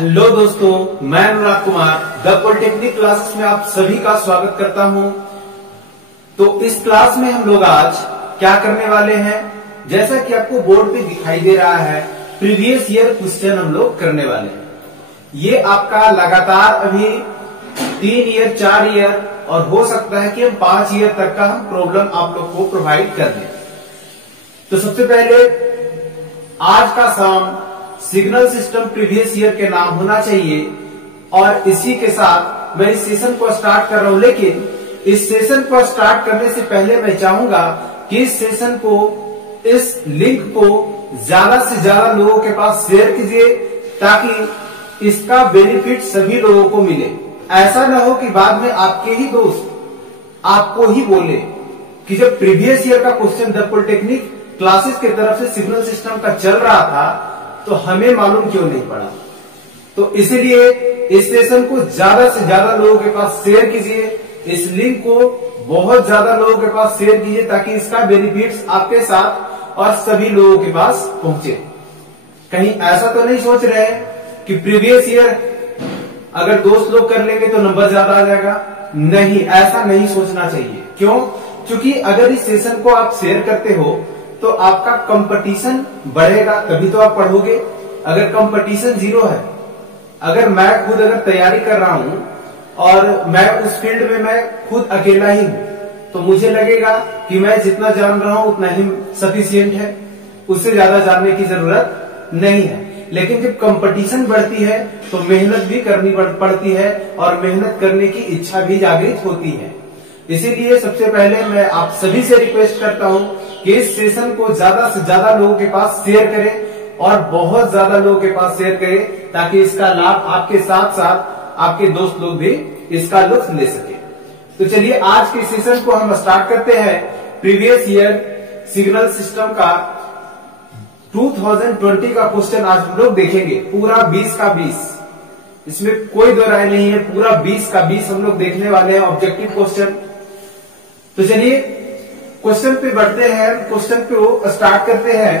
Hello दोस्तों, मैं अनुराग Kumar the polytechnic classes में आप सभी का स्वागत करता हूं। तो इस क्लास में हम लोग आज क्या करने वाले हैं, जैसा कि आपको बोर्ड पे दिखाई दे रहा है, प्रीवियस ईयर क्वेश्चन हम लोग करने वाले हैं। ये आपका लगातार अभी 3 ईयर 4 ईयर और हो सकता है कि हम 5 ईयर तक का हम प्रॉब्लम आप लोग को प्रोवाइड कर दें। तो सबसे पहले आज का शाम सिग्नल सिस्टम प्रीवियस ईयर के नाम होना चाहिए और इसी के साथ मैं इस सेशन को स्टार्ट कर रहा हूं। लेकिन इस सेशन को स्टार्ट करने से पहले मैं चाहूंगा कि इस सेशन को, इस लिंक को ज्यादा से ज्यादा लोगों के पास शेयर कीजिए ताकि इसका बेनिफिट सभी लोगों को मिले। ऐसा ना हो कि बाद में आपके ही दोस्त आपको ही बोले कि जब प्रीवियस ईयर का क्वेश्चन द पॉलिटेक्निक क्लासेस की तरफ से सिग्नल सिस्टम का चल रहा था तो हमें मालूम क्यों नहीं पड़ा। तो इसलिए इस सेशन को ज्यादा से ज्यादा लोगों के पास शेयर कीजिए, इस लिंक को बहुत ज्यादा लोगों के पास शेयर कीजिए ताकि इसका बेनिफिट्स आपके साथ और सभी लोगों के पास पहुंचे। कहीं ऐसा तो नहीं सोच रहे कि प्रीवियस ईयर अगर दोस्त लोग कर लेंगे तो नंबर ज्यादा आ जाएगा। नहीं, ऐसा नहीं सोचना चाहिए। क्यों? क्योंकि अगर इस सेशन को आप शेयर करते हो तो आपका कंपटीशन बढ़ेगा, तभी तो आप पढ़ोगे। अगर कंपटीशन जीरो है, अगर मैं खुद अगर तैयारी कर रहा हूं और मैं उस फील्ड में मैं खुद अकेला ही हूं तो मुझे लगेगा कि मैं जितना जान रहा हूं उतना ही सफिशिएंट है, उससे ज्यादा जानने की जरूरत नहीं है। लेकिन जब कंपटीशन बढ़ती है तो मेहनत भी करनी पड़ती है और मेहनत करने की इच्छा भी जागृत होती है। इसीलिए सबसे पहले मैं आप सभी से रिक्वेस्ट करता हूं कि इस सेशन को ज्यादा से ज्यादा लोगों के पास शेयर करें और बहुत ज्यादा लोगों के पास शेयर करें ताकि इसका लाभ आपके साथ साथ आपके दोस्त लोग भी इसका लुत्फ ले सके। तो चलिए आज के सेशन को हम स्टार्ट करते हैं। प्रीवियस ईयर सिग्नल सिस्टम का 2020 का क्वेश्चन आज हम लोग देखेंगे, पूरा 20 का 20, इसमें कोई दो राय नहीं है, पूरा 20 का 20 हम लोग देखने वाले हैं, ऑब्जेक्टिव क्वेश्चन। तो चलिए क्वेश्चन पे बढ़ते हैं, क्वेश्चन पे स्टार्ट करते हैं।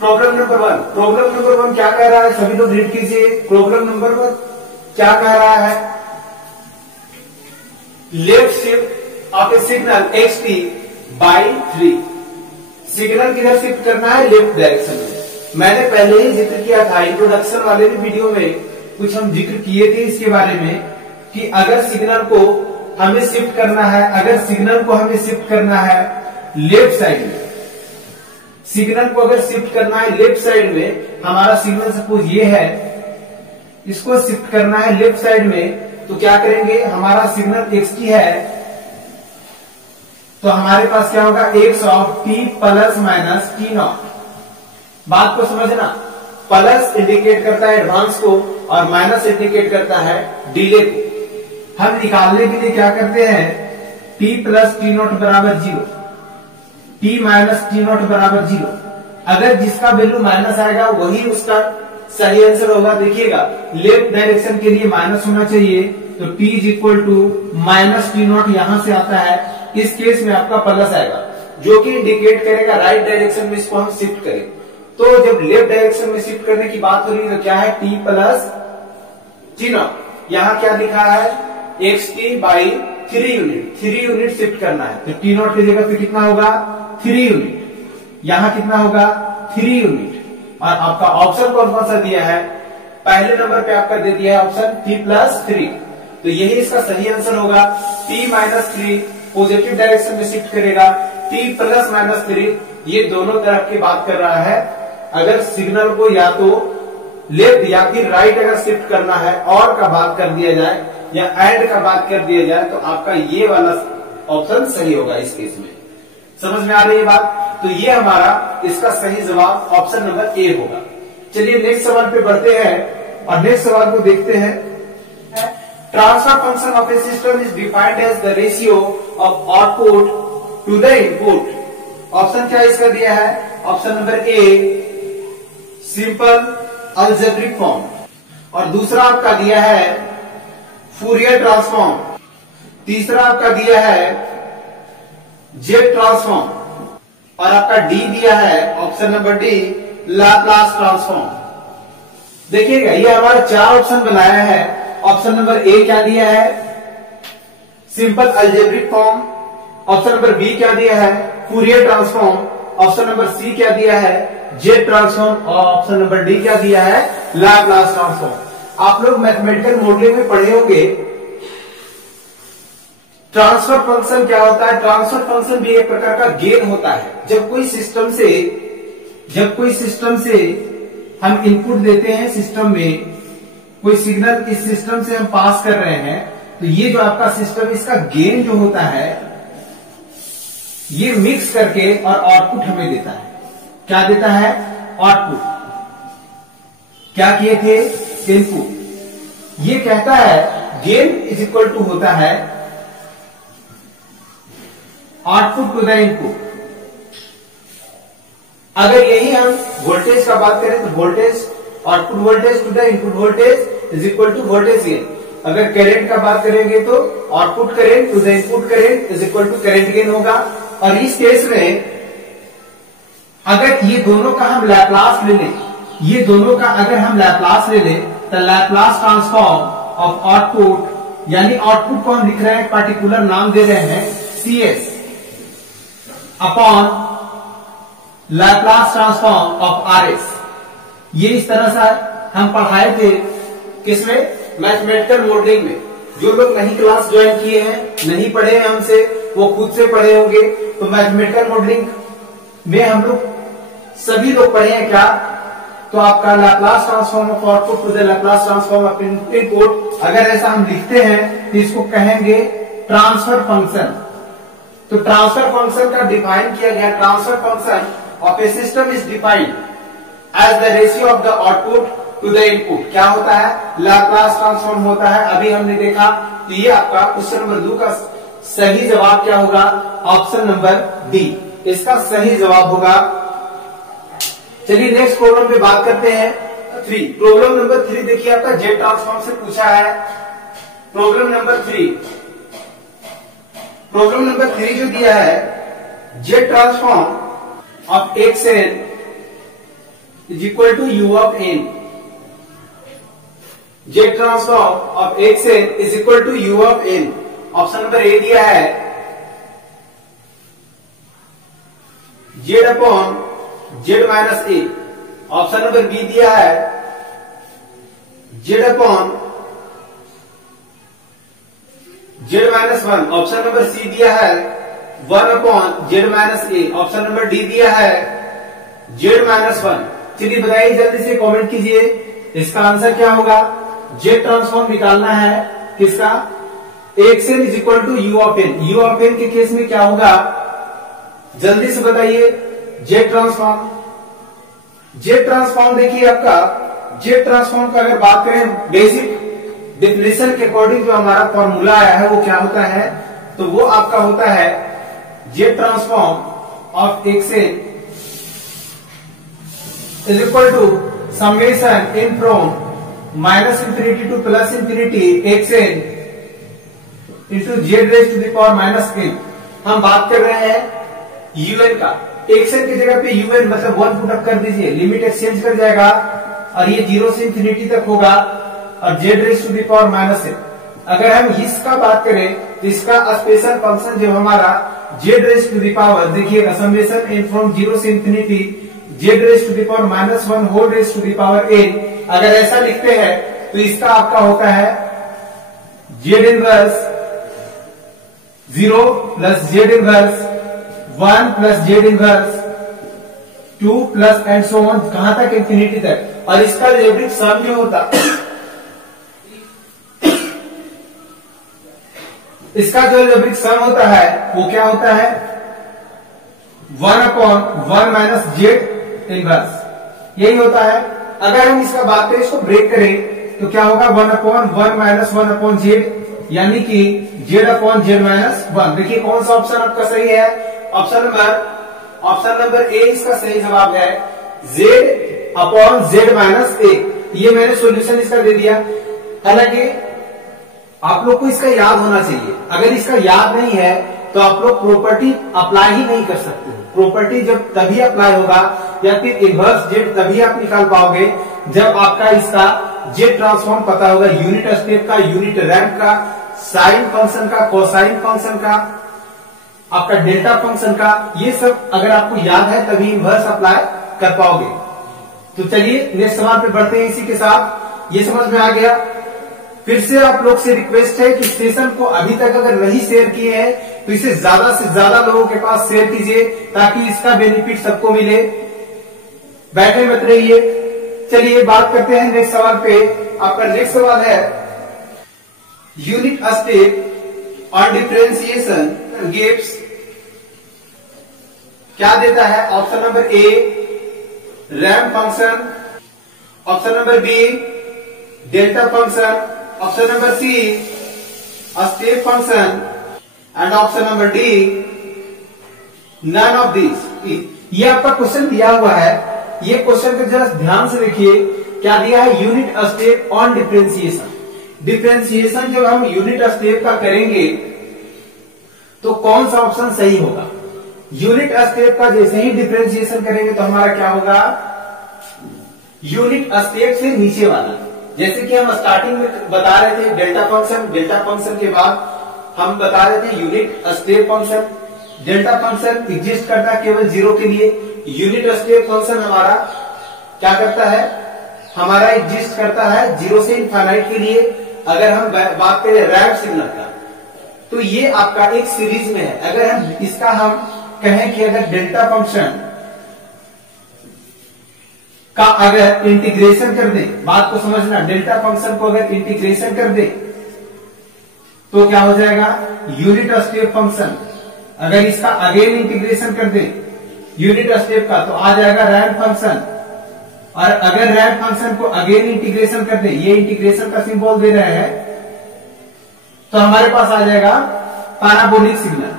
Problem number 1। प्रॉब्लम नंबर 1 क्या कह रहा है, सभी लोग रीड कीजिए। प्रॉब्लम नंबर 1 क्या कह रहा है, left shift of A signal xt by 3। Signal किधर शिफ्ट करना है, लेफ्ट डायरेक्शन में। मैंने पहले ही जिक्र किया था, इंट्रोडक्शन वाले भी वीडियो में कुछ हम जिक्र किए थे इसके बारे में कि अगर सिग्नल को हमें शिफ्ट करना है, अगर सिग्नल को हमें शिफ्ट करना है लेफ्ट साइड में, सिग्नल को अगर शिफ्ट करना है लेफ्ट साइड में, हमारा सिग्नल सपोज ये है, इसको शिफ्ट करना है लेफ्ट साइड में, तो क्या करेंगे, हमारा सिग्नल xt है तो हमारे पास क्या होगा, x of t plus minus t not. बात को समझना, प्लस इंडिकेट करता है एडवांस को और माइनस इंडिकेट करता है डिले को। हम निकालने के लिए क्या करते हैं, t प्लस टी नॉट बराबर 0, t माइनस टी नॉट बराबर 0। अगर जिसका वैल्यू माइनस आएगा वही उसका सही आंसर होगा। देखिएगा लेफ्ट डायरेक्शन के लिए माइनस होना चाहिए, तो t is equal to minus T naught यहां से आता है, इस केस में आपका प्लस आएगा जो कि इंडिकेट करेगा राइट डायरेक्शन में इसको हम शिफ्ट करें। तो जब लेफ्ट डायरेक्शन में शिफ्ट करने की बात हो रही है तो क्या है, t प्लस टी नॉट। यहां क्या लिखा है, xt by 3 unit, 3 unit shift करना है तो टी नॉट की जगह पे कितना होगा, 3 यूनिट। यहां कितना होगा, 3 यूनिट। और आपका ऑप्शन कौन कौन सा दिया है, पहले नंबर पे आपका दे दिया है ऑप्शन t प्लस 3, तो यही इसका सही आंसर होगा। t माइनस 3 पॉजिटिव डायरेक्शन में शिफ्ट करेगा, t प्लस माइनस 3 ये दोनों तरफ की बात कर रहा है। अगर सिग्नल को या तो लेफ्ट या फिर राइट अगर शिफ्ट करना है और का बात कर दिया जाए या एंड का बात कर दिया जाए तो आपका ये वाला ऑप्शन सही होगा इस केस में। समझ में आ रही है बात? तो ये हमारा इसका सही जवाब ऑप्शन नंबर ए होगा। चलिए नेक्स्ट सवाल पे बढ़ते हैं और नेक्स्ट सवाल को देखते हैं। Transfer function of a system is defined as the ratio of output to the input. Option क्या इसका दिया है, option number A simple algebraic form, और दूसरा आपका दिया है फूरियर ट्रांसफॉर्म, तीसरा आपका दिया है जेड ट्रांसफॉर्म, और आपका डी दिया है option number D Laplace transform. देखिएगा ये हमारा 4 ऑप्शन बनाया है। ऑप्शन नंबर ए क्या दिया है, simple algebraic form. Option number B क्या दिया है, Fourier transform. Option number C क्या दिया है, जेड ट्रांसफॉर्म। और ऑप्शन नंबर डी क्या दिया है, लैप्लास ट्रांसफॉर्म। आप लोग मैथमेटिकल मॉडलिंग में पढ़े होंगे ट्रांसफर फंक्शन क्या होता है। ट्रांसफर फंक्शन भी एक प्रकार का गेन होता है। जब कोई सिस्टम से हम इनपुट देते हैं, सिस्टम में कोई सिग्नल इस सिस्टम से हम पास कर रहे हैं, तो ये जो आपका सिस्टम, इसका गेन जो होता है ये मिक्स करके और आउटपुट हमें देता है। क्या देता है, आउटपुट। क्या किए थे, इनपुट। ये कहता है गेन इज इक्वल टू होता है आउटपुट टू द इनपुट। अगर यही हम वोल्टेज का बात करें तो voltage, output voltage to the input voltage is equal to voltage gain. अगर करंट का बात करेंगे तो output current to the input current is equal to current gain होगा। और इस केस में अगर ये दोनों का हम लैप्लास ले लें, ये दोनों का अगर हम लैप्लास ले लें तो लैप्लास ट्रांसफॉर्म ऑफ आउटपुट, यानी आउटपुट को हम लिख रहे हैं, पार्टिकुलर नाम दे रहे हैं CS upon Laplace transform of RS। ये इस तरह से हम पढ़ाए थे किसमें, मैथमेटिकल मॉडलिंग में। जो लोग नहीं क्लास ज्वाइन किए हैं, नहीं पढ़े हैं हमसे, वो खुद से पढ़े होंगे। तो मैथमेटिकल मॉडलिंग में हम लोग सभी लोग पढ़े हैं क्या, तो आपका Laplace transform of output to the Laplace transform of input, अगर ऐसा हम लिखते हैं तो इसको कहेंगे ट्रांसफर फंक्शन। तो ट्रांसफर फंक्शन का डिफाइन किया गया, transfer function of a system is defined as the ratio of the output to the input. क्या होता है, लैप्लास ट्रांसफॉर्म होता है। अभी हमने देखा, तो ये आपका क्वेश्चन नंबर 2 का सही जवाब क्या होगा, ऑप्शन नंबर डी इसका सही जवाब होगा। चलिए नेक्स्ट प्रॉब्लम पे बात करते हैं 3। प्रॉब्लम नंबर 3 देखिए, आपका जेड ट्रांसफॉर्म से पूछा है। प्रॉब्लम नंबर 3 जो दिया है, Z transform of X N is equal to U of N. Z transform of X N is equal to U of N. Option number A दिया है Z upon Z minus A. Option number B दिया है Z upon Z minus 1। Option number C दिया है 1 upon Z minus A. Option number D दिया है Z minus 1। चलिए बताइए, जल्दी से कमेंट कीजिए, इसका आंसर क्या होगा। जेड ट्रांसफॉर्म निकालना है किसका, X N is equal to U of N. U of N के केस में क्या होगा, जल्दी से बताइए। जेड ट्रांसफॉर्म देखिए आपका, जेड ट्रांसफॉर्म का अगर बात करें बेसिक डेफिनेशन के अकॉर्डिंग जो हमारा फॉर्मूला आया है वो क्या होता है, तो वो आपका होता है Z transform of X N is equal to summation N from minus infinity to plus infinity X N into Z raise to the power minus N. हम बात कर रहे हैं यूएन का, एक्स एन की जगह पे यूएन मतलब 1 पुट अप कर दीजिए, लिमिट एक्सचेंज कर जाएगा और ये 0 से इंफिनिटी तक होगा और Z raise to the power minus N. अगर हम इसका बात करें तो इसका स्पेशल फंक्शन जो हमारा Z raise to the power, देखिएगा समेशन इन फ्रॉम 0 से infinity Z raise to the power minus 1 whole raise to the power N. अगर ऐसा लिखते हैं तो इसका आपका होता है Z inverse 0 plus Z inverse 1 plus Z inverse 2 plus and so on, कहां तक, इंफिनिटी तक। और इसका अलजेब्रिक सम जो होता इसका जो अलजेब्रिक सम होता है वो क्या होता है, 1 अपॉन 1 माइनस जेड इनवर्स, यही होता है। अगर हम इसका बात करें, इसको ब्रेक करें तो क्या होगा, 1 अपॉन 1 माइनस 1 अपॉन जेड, यानी कि जेड अपॉन जेड माइनस 1। देखिए कौन सा ऑप्शन आपका सही है, ऑप्शन नंबर ए इसका सही जवाब है, जेड अपॉन जेड माइनस ए। ये मैंने सॉल्यूशन इसका दे दिया। हालांकि आप लोग को इसका याद होना चाहिए, अगर इसका याद नहीं है तो आप लोग प्रॉपर्टी अप्लाई ही नहीं कर सकते। प्रॉपर्टी जब तभी अप्लाई होगा या फिर इनवर्स जेड तभी आप निकाल पाओगे जब आपका इसका जेड ट्रांसफॉर्म पता होगा, यूनिट स्टेप का, यूनिट रैंप का, साइन फंक्शन का, कोसाइन फंक्शन का, आपका डेल्टा फंक्शन का, ये सब अगर आपको याद है तभी इनवर्स अप्लाई कर पाओगे। तो चलिए नेक्स्ट सवाल पे बढ़ते हैं। इसी के साथ ये समझ में आ गया। फिर से आप लोग से रिक्वेस्ट है कि सेशन को अभी तक अगर नहीं शेयर किए हैं तो इसे ज्यादा से ज्यादा लोगों के पास शेयर कीजिए ताकि इसका बेनिफिट सबको मिले। बैठे मत रहिए। चलिए बात करते हैं नेक्स्ट सवाल पे। आपका नेक्स्ट सवाल है यूनिट स्टेप और डिफरेंशिएशन गिव्स, क्या देता है? Option number A ramp function, option number B delta function, option number C step function and option number D none of this. ये आपका क्वेश्चन दिया हुआ है। ये क्वेश्चन को जरा ध्यान से देखिए। क्या दिया है? Unit step on differentiation. Differentiation जब हम यूनिट स्टेप का करेंगे तो कौन सा ऑप्शन सही होगा? यूनिट स्टेप का जैसे ही डिफरेंशिएशन करेंगे तो हमारा क्या होगा? यूनिट स्टेप से नीचे वाला। जैसे कि हम स्टार्टिंग में बता रहे थे डेल्टा फंक्शन, डेल्टा फंक्शन के बाद हम बता रहे थे unit step function. Delta function exist करता है केवल जीरो के लिए। यूनिट स्टेप फंक्शन हमारा क्या करता है? हमारा एग्जिस्ट करता है जीरो से इनफाइनाइट के लिए। अगर हम बात करें रैंप सिग्नल का तो ये आपका एक सीरीज में है। अगर हम इसका हम कहें कि अगर डेल्टा फंक्शन का अगर इंटीग्रेशन कर दे, बात को समझना, डेल्टा फंक्शन को अगर इंटीग्रेशन कर दे तो क्या हो जाएगा? Unit step function. अगर इसका अगेन इंटीग्रेशन कर दे यूनिट स्टेप का तो आ जाएगा रैंप फंक्शन। और अगर रैंप फंक्शन को अगेन इंटीग्रेशन कर दे, ये इंटीग्रेशन का सिंबल दे रहे हैं, तो हमारे पास आ जाएगा पैराबोलिक सिग्नल।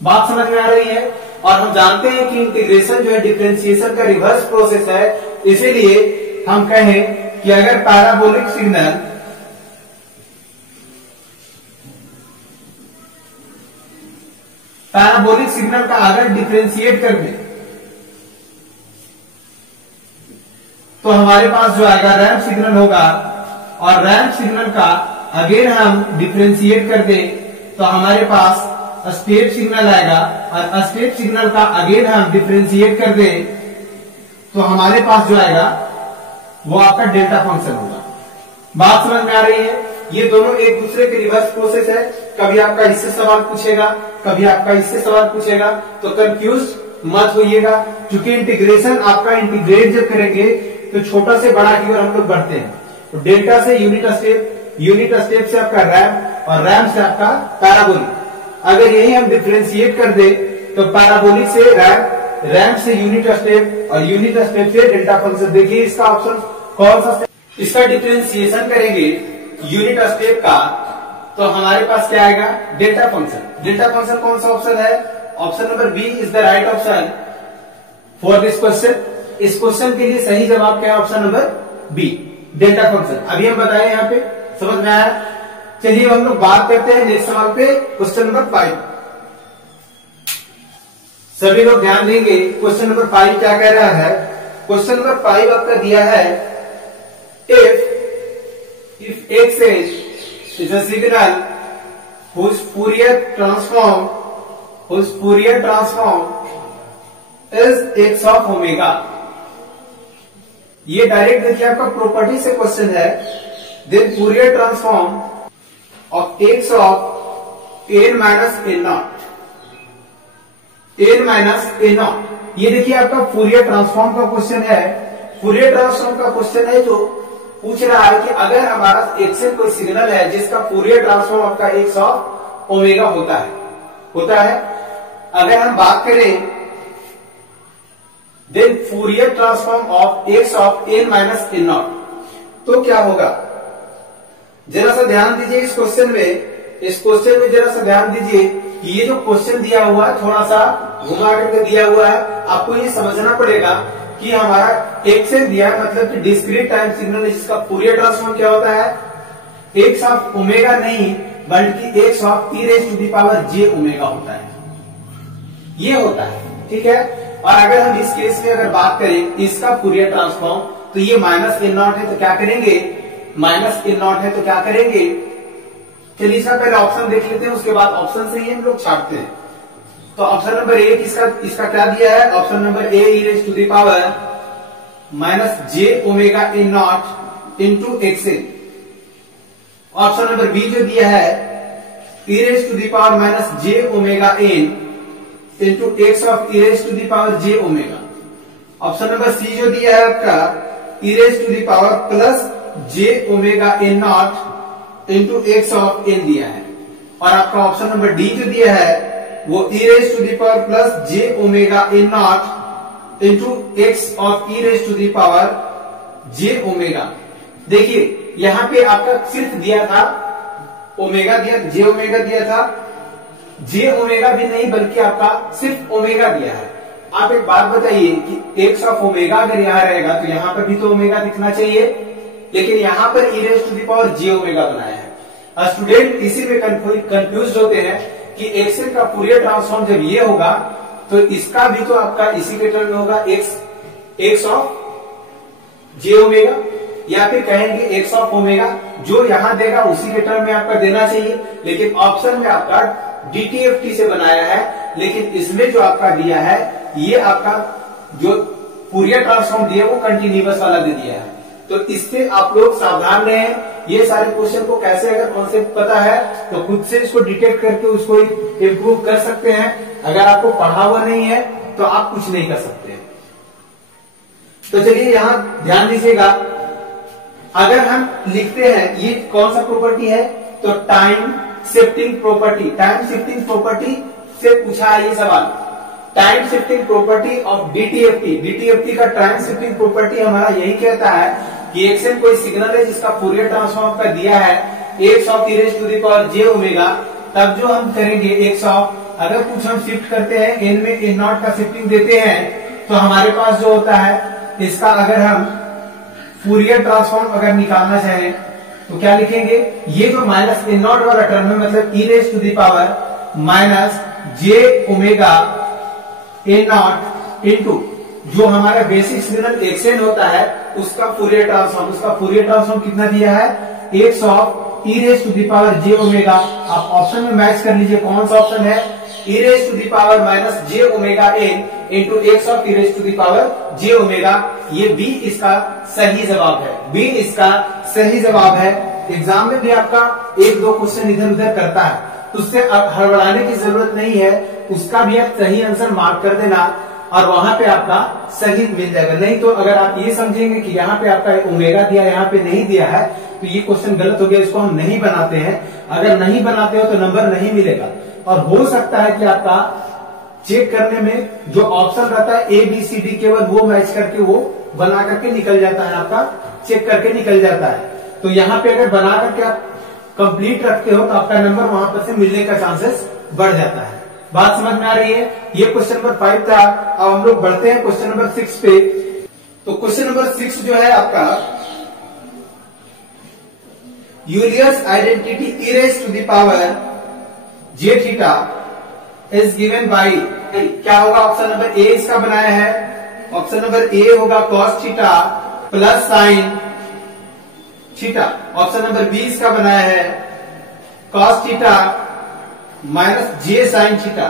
बात समझ में आ रही है? और हम जानते हैं कि इंटीग्रेशन जो है डिफरेंशिएशन का रिवर्स प्रोसेस है। इसीलिए हम कहें कि अगर पैराबोलिक सिग्नल का अगर डिफरेंशिएट कर दे तो हमारे पास जो आएगा रैंप सिग्नल होगा। और रैंप सिग्नल का अगेन हम डिफरेंशिएट कर दे तो हमारे पास स्टेप सिग्नल आएगा। और स्टेप सिग्नल का अगेन हम डिफरेंशिएट कर दे तो हमारे पास जो आएगा वो आपका डेल्टा फंक्शन होगा। बात समझ में आ रही है? ये दोनों एक दूसरे के रिवर्स प्रोसेस है। कभी आपका इससे सवाल पूछेगा, कभी आपका इससे सवाल पूछेगा, तो कंफ्यूज मत होइएगा। क्योंकि इंटीग्रेशन आपका इंटीग्रेट जब करेंगे तो छोटा से बड़ा की ओर हम लोग बढ़ते हैं। तो डेल्टा से यूनिट स्टेप से आपका रैंप और रैंप से आपका पैराबोलिक। अगर यही हम डिफरेंशिएट कर दे तो पैराबोलिक से रैंप से यूनिट स्टेप और यूनिट स्टेप से डेल्टा फंक्शन। देखिए इसका ऑप्शन कौन सा? इसका डिफरेंशिएशन करेंगे यूनिट स्टेप का तो हमारे पास क्या आएगा? Delta function. डेल्टा फंक्शन कौन सा ऑप्शन है? Option number B is the right option for this question. इस क्वेश्चन के लिए सही जवाब क्या है? Option number B delta function. अभी हम बताएं यहाँ पे, समझ में आया? चलिए हम लोग बात करते हैं नेक्स्ट सवाल पे, क्वेश्चन नंबर 5। सभी लोग ध्यान देंगे। क्वेश्चन नंबर 5 क्या कह रहा है? क्वेश्चन नंबर 5 आपका दिया है if x is a signal whose Fourier transform is x of omega। ये डायरेक्ट देखिए आपका प्रॉपर्टी से क्वेश्चन है। Then Fourier transform of x of n minus n0। ये देखिए आपका Fourier ट्रांसफॉर्म का क्वेश्चन है। Fourier ट्रांसफॉर्म का क्वेश्चन है जो पूछ रहा है कि अगर हमारा एक्सएल कोई सिग्नल है जिसका Fourier ट्रांसफॉर्म आपका x ऑफ ओमेगा होता है। अगर हम बात करें then Fourier transform of x of n minus n0 तो क्या होगा? जरा सा ध्यान दीजिए इस क्वेश्चन में जरा सा ध्यान दीजिए। ये जो क्वेश्चन दिया हुआ है थोड़ा सा घुमा करके दिया हुआ है। आपको ये समझना पड़ेगा कि हमारा एक्सएल दिया है मतलब कि डिस्क्रीट टाइम सिग्नल जिसका Fourier ट्रांसफॉर्म क्या होता है? x ऑफ ओमेगा नहीं बल्कि x of e raised to the power j omega होता है। ये होता है, ठीक है। और अगर हम इस केस में अगर बात करें इसका फूरियर ट्रांसफॉर्म, तो ये माइनस इन नॉट है तो क्या करेंगे, माइनस इन नॉट है तो क्या करेंगे, चलिए इसका पहले ऑप्शन देख लेते हैं, उसके बाद ऑप्शन से ही हम लोग छाटते हैं। तो ऑप्शन नंबर ए इसका क्या दिया है, option number A e raise to the power minus j omega n naught into x A. Option number B जो दिया है e raise to the power minus j omega n into x of e raise to the power j omega. Option number C जो दिया है आपका e raise to the power plus j omega n naught into x of n दिया है। और आपका option number D जो दिया है वो e raise to the power plus j omega n naught into x of e raise to the power j omega. देखिए यहां पे आपका सिर्फ दिया था ओमेगा दिया, जे ओमेगा दिया था, जे ओमेगा भी नहीं बल्कि आपका सिर्फ ओमेगा दिया है। आप एक बात बताइए कि एक्स ऑफ ओमेगा अगर यहां रहेगा तो यहां पर भी तो ओमेगा दिखना चाहिए, लेकिन यहां पर e raise to the power j omega बनाया है। स्टूडेंट इसी में कंफ्यूज होते हैं कि एक्स का फूरियर ट्रांसफॉर्म जब ये होगा तो इसका भी तो आपका इसी के टर्म में होगा, एक्स ऑफ जे ओमेगा, या फिर कहेंगे एक्स ऑफ ओमेगा, जो यहां देगा उसी के टर्म में आपका देना चाहिए। लेकिन ऑप्शन में आपका डीटीएफटी से बनाया है, लेकिन इसमें जो आपका दिया है ये आपका जो फूरियर ट्रांसफॉर्म दिया है वो कंटिन्यूअस वाला दे दिया है। तो इससे आप लोग सावधान रहें। ये सारे क्वेश्चन को कैसे अगर कॉन्सेप्ट पता है तो खुद से इसको डिटेक्ट करके उसको इम्प्रूव कर सकते हैं। अगर आपको पढ़ा हुआ नहीं है तो आप कुछ नहीं कर सकते। तो चलिए यहां ध्यान दीजिएगा, अगर हम लिखते हैं ये कौन सा प्रॉपर्टी है, तो time shifting property, time shifting property से पूछा है ये सवाल। Time shifting property of DTFT, DTFT का टाइम शिफ्टिंग प्रॉपर्टी हमारा यही कहता है कि एक्सएन कोई सिग्नल है जिसका फूरियर ट्रांसफॉर्म का दिया है x of e raise to the power j omega, तब जो हम करेंगे एक्स ऑफ, अगर कुछ हम शिफ्ट करते हैं एन में एन नॉट का शिफ्टिंग देते हैं तो हमारे पास जो होता है इसका अगर हम फूरियर ट्रांसफॉर्म अगर निकालना चाहें तो क्या लिखेंगे, ये जो माइनस एन नॉट वाला टर्म है मतलब e raise to the power minus j omega a naught into जो हमारा बेसिक सिग्नल एक्सएन होता है उसका फूरियर ट्रांसफॉर्म, उसका फूरियर ट्रांसफॉर्म कितना दिया है, x of e raise to the power j omega. आप ऑप्शन में मैच कर लीजिए कौन सा ऑप्शन है, e raise to the power minus j omega n into x of e raise to the power j omega. ये B इसका सही जवाब है, बी इसका सही जवाब है। एग्जाम में भी आपका एक दो क्वेश्चन इधर उधर करता है तो उससे हड़बड़ाने की जरूरत नहीं है, उसका भी आप सही आंसर मार्क कर देना और वहां पे आपका सही मिल जाएगा। नहीं तो अगर आप ये समझेंगे कि यहाँ पे आपका ओमेगा दिया यहाँ पे नहीं दिया है तो ये क्वेश्चन गलत हो गया, इसको हम नहीं बनाते हैं। अगर नहीं बनाते हो तो नंबर नहीं मिलेगा। और हो सकता है कि आपका चेक करने में जो ऑप्शन रहता है ए बी सी डी केवल वो मैच करके वो बना करके निकल जाता है, आपका चेक करके निकल जाता है। तो यहाँ पे अगर बना करके आप कंप्लीट रखते हो तो आपका नंबर वहां पर से मिलने का चांसेस बढ़ जाता है। बात समझ में आ रही है? ये क्वेश्चन नंबर 5 था। अब हम लोग बढ़ते हैं क्वेश्चन नंबर 6 पे। तो क्वेश्चन नंबर 6 जो है आपका, Euler's identity e raise to the power j theta is given by, क्या होगा, ऑप्शन नंबर ए इसका बनाया है, ऑप्शन नंबर ए होगा cos theta plus sine theta. Option number B इसका बनाया है cos theta minus j sine theta.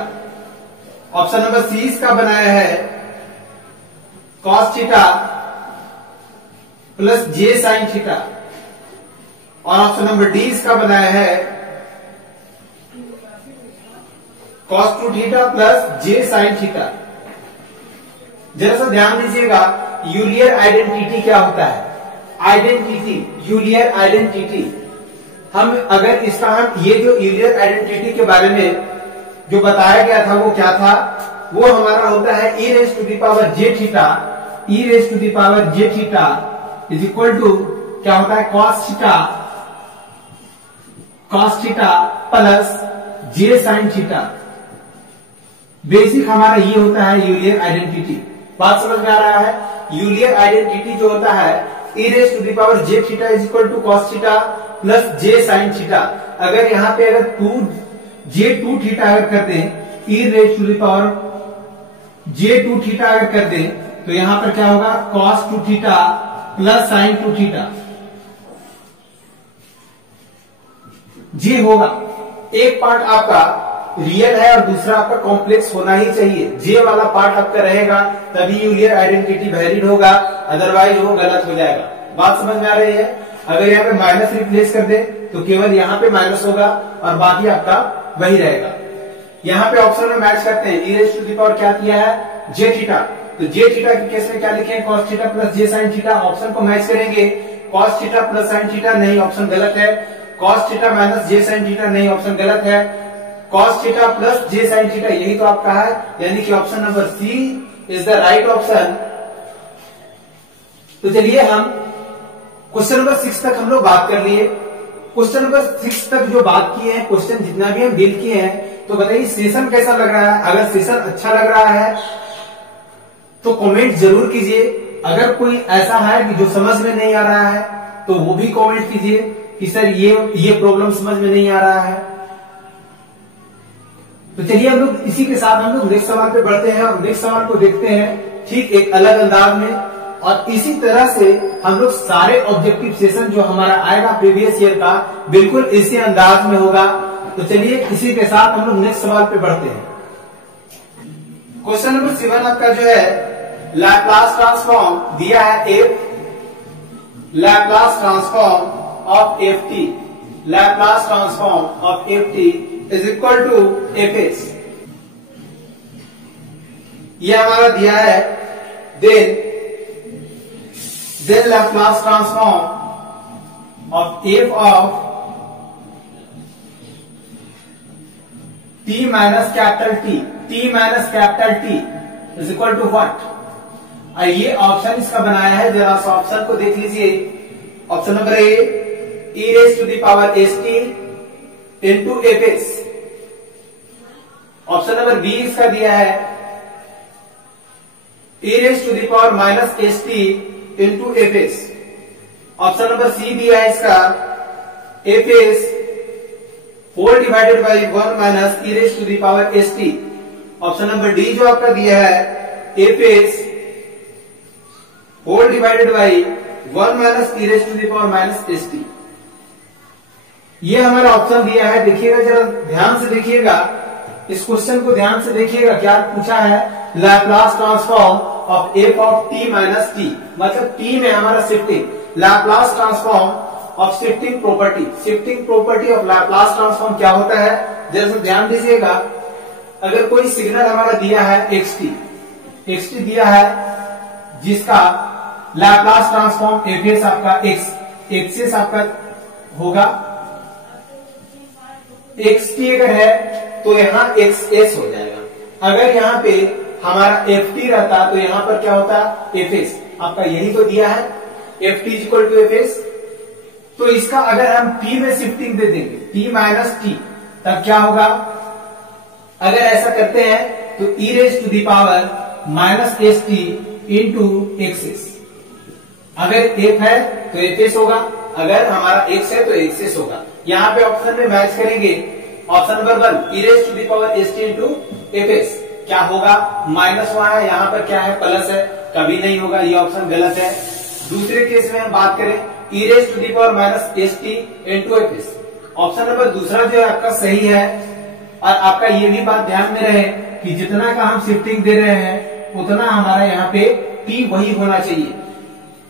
Option number C इसका बनाया है cos theta plus j sine theta. और ऑप्शन नंबर डी इसका बनाया है cos two theta plus j sine theta. जरा सा ध्यान दीजिएगा, यूलियर आइडेंटिटी क्या होता है, आइडेंटिटी, यूलियर आइडेंटिटी। हम अगर इसका हम ये जो यूलियर आइडेंटिटी के बारे में जो बताया गया था वो क्या था, वो हमारा होता है e raise to the power j theta, e raise to the power j theta is equal to क्या होता है cos theta plus j sine theta. Basic हमारा ये होता है यूलियर आइडेंटिटी। बात समझ में आ रहा है? यूलियर आइडेंटिटी जो होता है e raise to the power j theta is equal to cos theta plus j sine theta. अगर यहाँ पे अगर जे टू थीटा अगर करते हैं e raise to the power j two theta अगर कर दे तो यहां पर क्या होगा, cos two theta plus sine two theta j होगा। एक पार्ट आपका रियल है और दूसरा आपका कॉम्प्लेक्स होना ही चाहिए। जे वाला पार्ट आपका रहेगा तभी यूलियर आइडेंटिटी वैलिड होगा, अदरवाइज वो गलत हो जाएगा। बात समझ में आ रही है? अगर यहाँ पे माइनस रिप्लेस कर दे तो केवल यहाँ पे माइनस होगा और बाकी आपका वही रहेगा। यहाँ पे ऑप्शन में मैच करते हैं, e raise to the power क्या किया है, जे थीटा। तो जे थीटा के केस में क्या लिखे हैं, cos theta plus j sine theta. Option को मैच करेंगे, cos theta plus sine theta नहीं, ऑप्शन गलत है। Cos theta minus j sine theta नहीं, ऑप्शन गलत है। Cos theta plus j sine theta यही तो आपका है, यानी कि option number C is the right option. तो चलिए हम क्वेश्चन नंबर 6 तक हम लोग बात कर लिए। क्वेश्चन नंबर 6 तक जो बात किए हैं, क्वेश्चन जितना भी हम डील किए हैं, तो बताइए सेशन कैसा लग रहा है। अगर सेशन अच्छा लग रहा है तो कमेंट जरूर कीजिए। अगर कोई ऐसा है कि जो समझ में नहीं आ रहा है तो वो भी कमेंट कीजिए कि सर ये प्रॉब्लम समझ में नहीं आ रहा है। तो चलिए हम लोग इसी के साथ हम लोग नेक्स्ट सवाल पे बढ़ते हैं और नेक्स्ट सवाल को देखते हैं ठीक एक अलग अंदाज में। और इसी तरह से हम लोग सारे ऑब्जेक्टिव सेशन जो हमारा आएगा प्रीवियस ईयर का बिल्कुल इसी अंदाज में होगा। तो चलिए इसी के साथ हम लोग नेक्स्ट सवाल पे बढ़ते हैं। क्वेश्चन नंबर 7 आपका जो है लैप्लास ट्रांसफॉर्म दिया है f, Laplace transform of f t, Laplace transform of f t is equal to f s. ये हमारा दिया है। Then Laplace transform of f of t minus capital T minus capital T is equal to what? ये option इसका बनाया है, जरा सा ऑप्शन को देख लीजिए। Option number A e raise to the power s t into f s. Option number B इसका दिया है e raise to the power minus s t into f s. Option number C दिया है इसका f s whole divided by 1 minus e raise to the power s t. Option number D जो आपका दिया है f s whole divided by 1 minus e raise to the power minus s t. ये हमारा option दिया है। देखिएगा जरा ध्यान से देखिएगा, इस क्वेश्चन को ध्यान से देखिएगा। क्या पूछा है, Laplace transform of F of T minus T, मतलब टी में हमारा shifting, Laplace transform of shifting property. Shifting property of Laplace transform क्या होता है, जैसे ध्यान दीजिएगा। अगर कोई सिग्नल हमारा दिया है एक्स टी दिया है जिसका लैप्लास ट्रांसफॉर्म एफ एस आपका एक्स एस आपका होगा। एक्स टी अगर है तो यहाँ एक्स एस हो जाएगा। अगर यहाँ पे हमारा एफ टी रहता तो यहां पर क्या होता, एफ एस। आपका यही तो दिया है f t equal to f s. तो इसका अगर हम टी में शिफ्टिंग दे देंगे टी माइनस टी, तब क्या होगा, अगर ऐसा करते हैं तो e raise to the power minus s t into x s. अगर एफ है तो एफ एस होगा, अगर हमारा एक्स है तो एक्स एस होगा। यहां पे ऑप्शन में मैच करेंगे। Option number 1 e raise to the power s t into f s क्या होगा, माइनस वहां है, यहां पर क्या है, प्लस है, कभी नहीं होगा, ये ऑप्शन गलत है। दूसरे केस में हम बात करें e raise to the power minus s t into f s. Option number दूसरा जो है आपका सही है। और आपका ये भी बात ध्यान में रहे कि जितना का हम शिफ्टिंग दे रहे हैं उतना हमारा यहाँ पे टी वही होना चाहिए।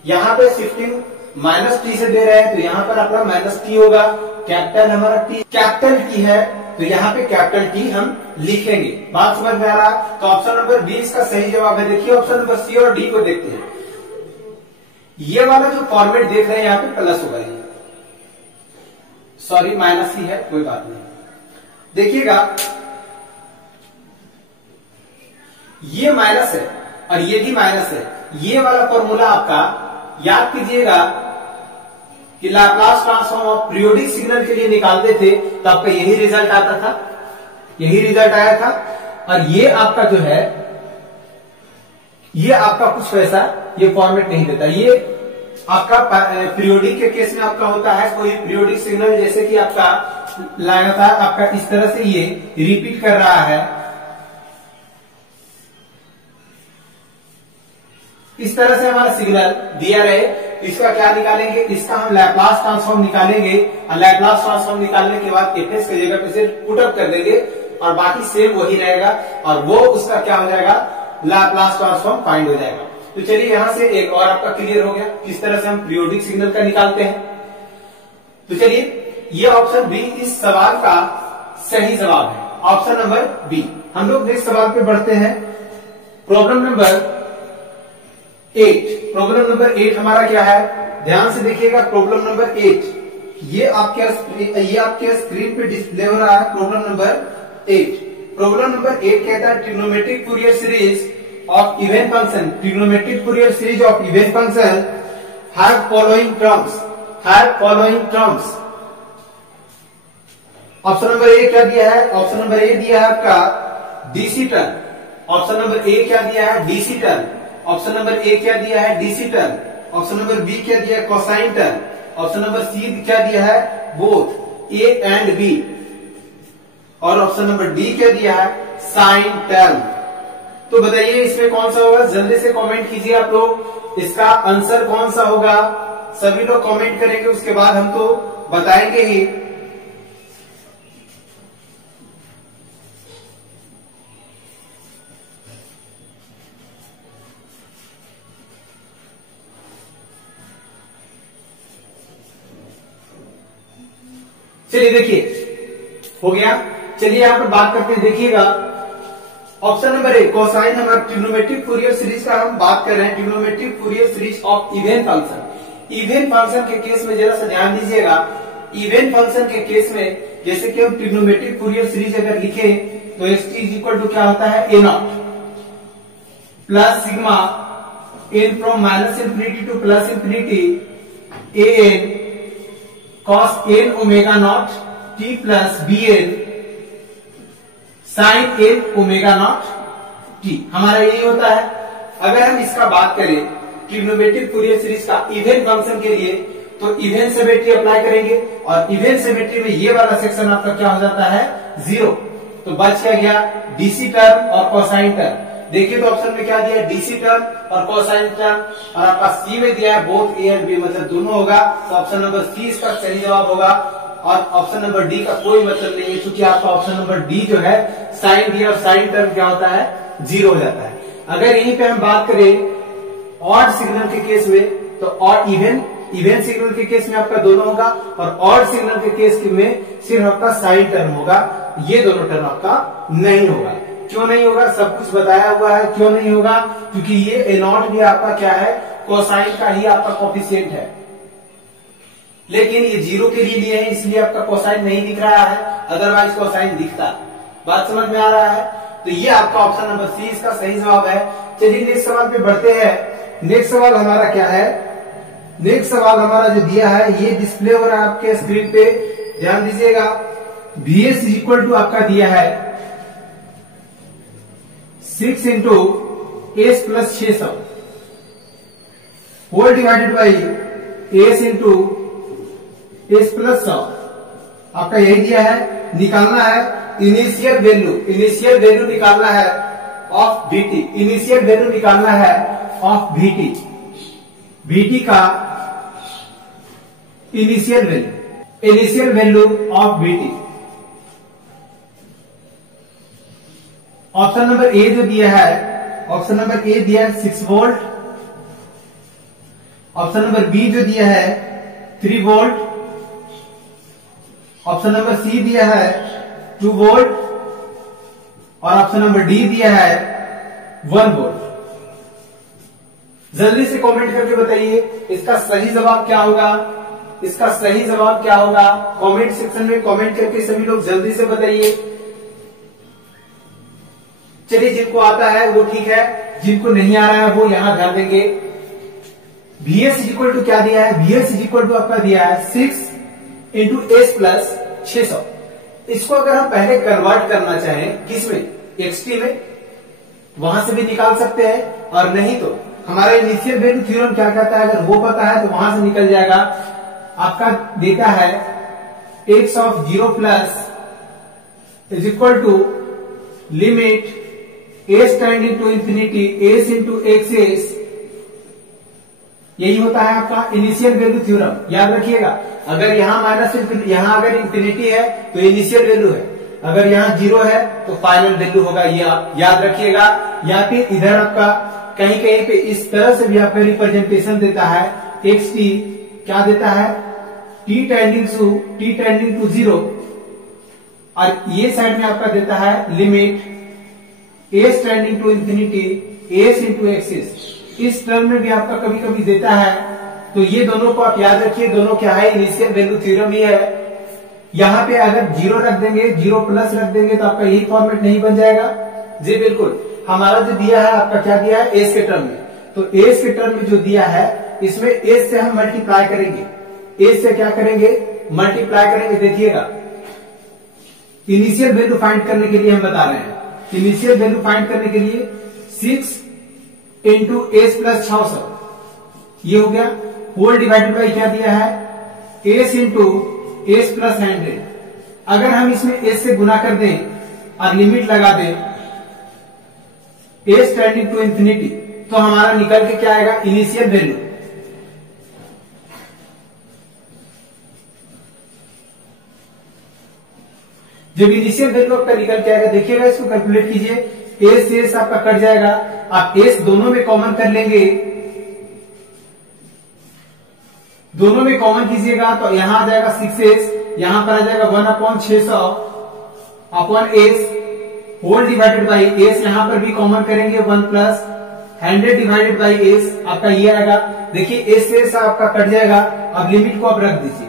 यहाँ पे शिफ्टिंग माइनस टी से दे रहे हैं तो यहाँ पर आपका माइनस टी होगा। कैपिटल हमारा टी कैपिटल टी है तो यहाँ पे कैपिटल टी हम लिखेंगे। बात समझ में आ रहा, तो ऑप्शन नंबर बी इसका सही जवाब है। देखिए ऑप्शन नंबर सी और डी को देखते हैं। ये वाला जो फॉर्मेट देख रहे हैं यहाँ पे प्लस होगा, ये सॉरी माइनस ही है, कोई बात नहीं। देखिएगा ये माइनस है और ये भी माइनस है। ये वाला फॉर्मूला आपका याद कीजिएगा कि Laplace transform of periodic signal के लिए निकालते थे तो आपका यही रिजल्ट आता था, यही रिजल्ट आया था। और ये आपका जो है ये आपका कुछ वैसा ये फॉर्मेट नहीं देता। ये आपका पीरियोडिक के केस में आपका होता है कोई पीरियोडिक सिग्नल, जैसे कि आपका लगातार आपका इस तरह से ये रिपीट कर रहा है इस तरह से हमारा सिग्नल दिया रहे, इसका क्या निकालेंगे, इसका हम लैप्लास ट्रांसफॉर्म निकालेंगे और लैप्लास ट्रांसफॉर्म निकालने के बाद एफ की जगह पे सिर्फ पुट अप कर देंगे और बाकी सेम वही रहेगा और वो उसका क्या हो जाएगा, लैप्लास ट्रांसफॉर्म फाइंड हो जाएगा। तो चलिए यहां से एक और आपका क्लियर हो गया किस तरह से हम पीरियोडिक सिग्नल का निकालते हैं। तो चलिए ये ऑप्शन बी इस सवाल का सही जवाब है, ऑप्शन नंबर बी। हम लोग नेक्स्ट सवाल पे बढ़ते हैं। Problem number 8। प्रॉब्लम नंबर 8 हमारा क्या है, ध्यान से देखिएगा। प्रॉब्लम नंबर 8 ये आपके स्क्रीन पे डिस्प्ले हो रहा है। Problem number 8। प्रॉब्लम नंबर 8 कहता है trigonometric Fourier series of even function, trigonometric Fourier series of even function have following terms. Option number A क्या दिया है, ऑप्शन नंबर ए दिया है आपका DC term. Option number A क्या दिया है, DC term. Option number A क्या दिया है, DC term. Option number B क्या दिया है, cosine term. Option number C क्या दिया है, बोथ ए एंड बी। और ऑप्शन नंबर डी क्या दिया है, साइन टर्म। तो बताइए इसमें कौन सा होगा, जल्दी से कमेंट कीजिए आप लोग, इसका आंसर कौन सा होगा। सभी लोग कमेंट करेंगे, उसके बाद हम तो बताएंगे ही। चलिए देखिए हो गया। चलिए यहां पर बात करते हैं, देखिएगा ऑप्शन नंबर ए कोसाइन, हमारा ट्रिग्नोमेट्रिक फूरियर सीरीज का हम बात कर रहे हैं, trigonometric Fourier series of even function. Even function के केस में जरा सा ध्यान दीजिएगा, इवन फंक्शन के केस में जैसे कि हम ट्रिग्नोमेट्रिक फूरियर सीरीज अगर लिखे तो एस टी इक्वल टू क्या होता है, a naught plus sigma n from minus infinity to plus infinity a n cos n omega naught t plus b n sine n omega naught t. हमारा यही होता है। अगर हम इसका बात करें ट्रिग्नोमेट्रिक फूरियर सीरीज का इवन फंक्शन के लिए तो इवन सिमेट्री अप्लाई करेंगे और इवन सिमेट्री में ये वाला सेक्शन आपका क्या हो जाता है, 0। तो बच क्या गया, डीसी टर्म और कोसाइन टर्म। देखिए तो ऑप्शन में क्या दिया है, डीसी टर्म और कोसाइन टर्म, और आपका सी में दिया है बोथ ए एंड बी, मतलब दोनों होगा। तो ऑप्शन नंबर सी इसका सही जवाब होगा और ऑप्शन नंबर डी का कोई मतलब नहीं है, क्योंकि आपका ऑप्शन नंबर डी जो है साइन डी और साइन टर्म क्या होता है, 0 हो जाता है। अगर यहीं पे हम बात करें ऑड सिग्नल के केस में तो ऑड इवन सिग्नल के केस में आपका दोनों होगा और ऑड सिग्नल के केस में सिर्फ आपका साइन टर्म होगा, ये दोनों टर्म आपका नहीं होगा। क्यों नहीं होगा, सब कुछ बताया हुआ है क्यों नहीं होगा, क्योंकि ये ए नॉट भी आपका क्या है, कोसाइन का ही आपका कोफिशिएंट है, लेकिन ये 0 के लिए है इसलिए आपका कोसाइन नहीं दिख रहा है, अदरवाइज कोसाइन दिखता। बात समझ में आ रहा है। तो ये आपका ऑप्शन नंबर सी इसका सही जवाब है। चलिए नेक्स्ट सवाल पे बढ़ते हैं। नेक्स्ट सवाल हमारा क्या है, नेक्स्ट सवाल हमारा जो दिया है ये डिस्प्ले हो रहा है आपके स्क्रीन पे, ध्यान दीजिएगा। VS इक्वल टू आपका दिया है 6 into s plus 600 whole divided by s into s plus 100। आपका यही दिया है, निकालना है इनिशियल वैल्यू निकालना है ऑफ VT, इनिशियल वैल्यू निकालना है ऑफ VT का initial value of VT। Option number ए जो दिया है, ऑप्शन नंबर ए दिया है 6 वोल्ट। ऑप्शन नंबर बी जो दिया है 3 वोल्ट। ऑप्शन नंबर सी दिया है 2 वोल्ट और ऑप्शन नंबर डी दिया है 1 वोल्ट। जल्दी से कमेंट करके बताइए इसका सही जवाब क्या होगा, इसका सही जवाब क्या होगा। कमेंट सेक्शन में कमेंट करके सभी लोग जल्दी से बताइए। चलिए जिनको आता है वो ठीक है, जिनको नहीं आ रहा है वो यहां ध्यान देंगे। VS इक्वल टू क्या दिया है, VS इक्वल टू आपका दिया है 6 इंटू एस प्लस 600। इसको अगर हम पहले कन्वर्ट करना चाहें किसमें, XT में, वहां से भी निकाल सकते हैं, और नहीं तो हमारा इनिशियल वैल्यू थ्योरम क्या कहता है, अगर वो पता है तो वहां से निकल जाएगा। आपका देता है x of 0 plus is equal to limit s tending to infinity s into x s यही होता है आपका इनिशियल वैल्यू थ्योरम, याद रखिएगा। अगर यहाँ माइनस यहाँ अगर इंफिनिटी है तो इनिशियल वैल्यू है, अगर यहाँ 0 है तो फाइनल वैल्यू होगा, ये आप याद रखिएगा। या फिर इधर आपका कहीं कहीं पे इस तरह से भी आपका रिप्रेजेंटेशन देता है, एक्स टी क्या देता है, t टेंडिंग टू 0, और ये साइड में आपका देता है limit s tending to infinity s into x s. इस टर्म में भी आपका कभी कभी देता है, तो ये दोनों को आप याद रखिए, दोनों क्या है, इनिशियल वैल्यू थ्योरम ही है। यहाँ पे अगर 0 रख देंगे, 0 प्लस रख देंगे तो आपका यही फॉर्मेट नहीं बन जाएगा। जी बिल्कुल, हमारा जो दिया है आपका क्या दिया है, एस के टर्म में, तो एस के टर्म में जो दिया है इसमें एस से हम मल्टीप्लाई करेंगे, एस से क्या करेंगे, मल्टीप्लाई करेंगे। देखिएगा इनिशियल वैल्यू फाइंड करने के लिए हम बता रहे हैं, इनिशियल वैल्यू फाइंड करने के लिए 6 इंटू एस प्लस 600 ये हो गया, होल डिवाइडेड बाई क्या दिया है, एस इंटू एस प्लस 100। अगर हम इसमें एस से गुना कर दें और लिमिट लगा दें एस टेंडिंग टू इंफिनिटी, तो हमारा निकल के क्या आएगा, इनिशियल वैल्यू। जब इनिशियल वैल्यू आपका निकल के आएगा, देखिएगा इसको कैलकुलेट कीजिए, एस से एस आपका कट जाएगा, आप एस दोनों में कॉमन कर लेंगे, दोनों में कॉमन कीजिएगा तो यहां आ जाएगा 6s, यहां पर आ जाएगा 1/600 upon s whole divided by s, यहां पर भी कॉमन करेंगे 1 प्लस 100 डिवाइडेड बाई एस, आपका ये आएगा। देखिए एस से एस आपका कट जाएगा, अब लिमिट को आप रख दीजिए,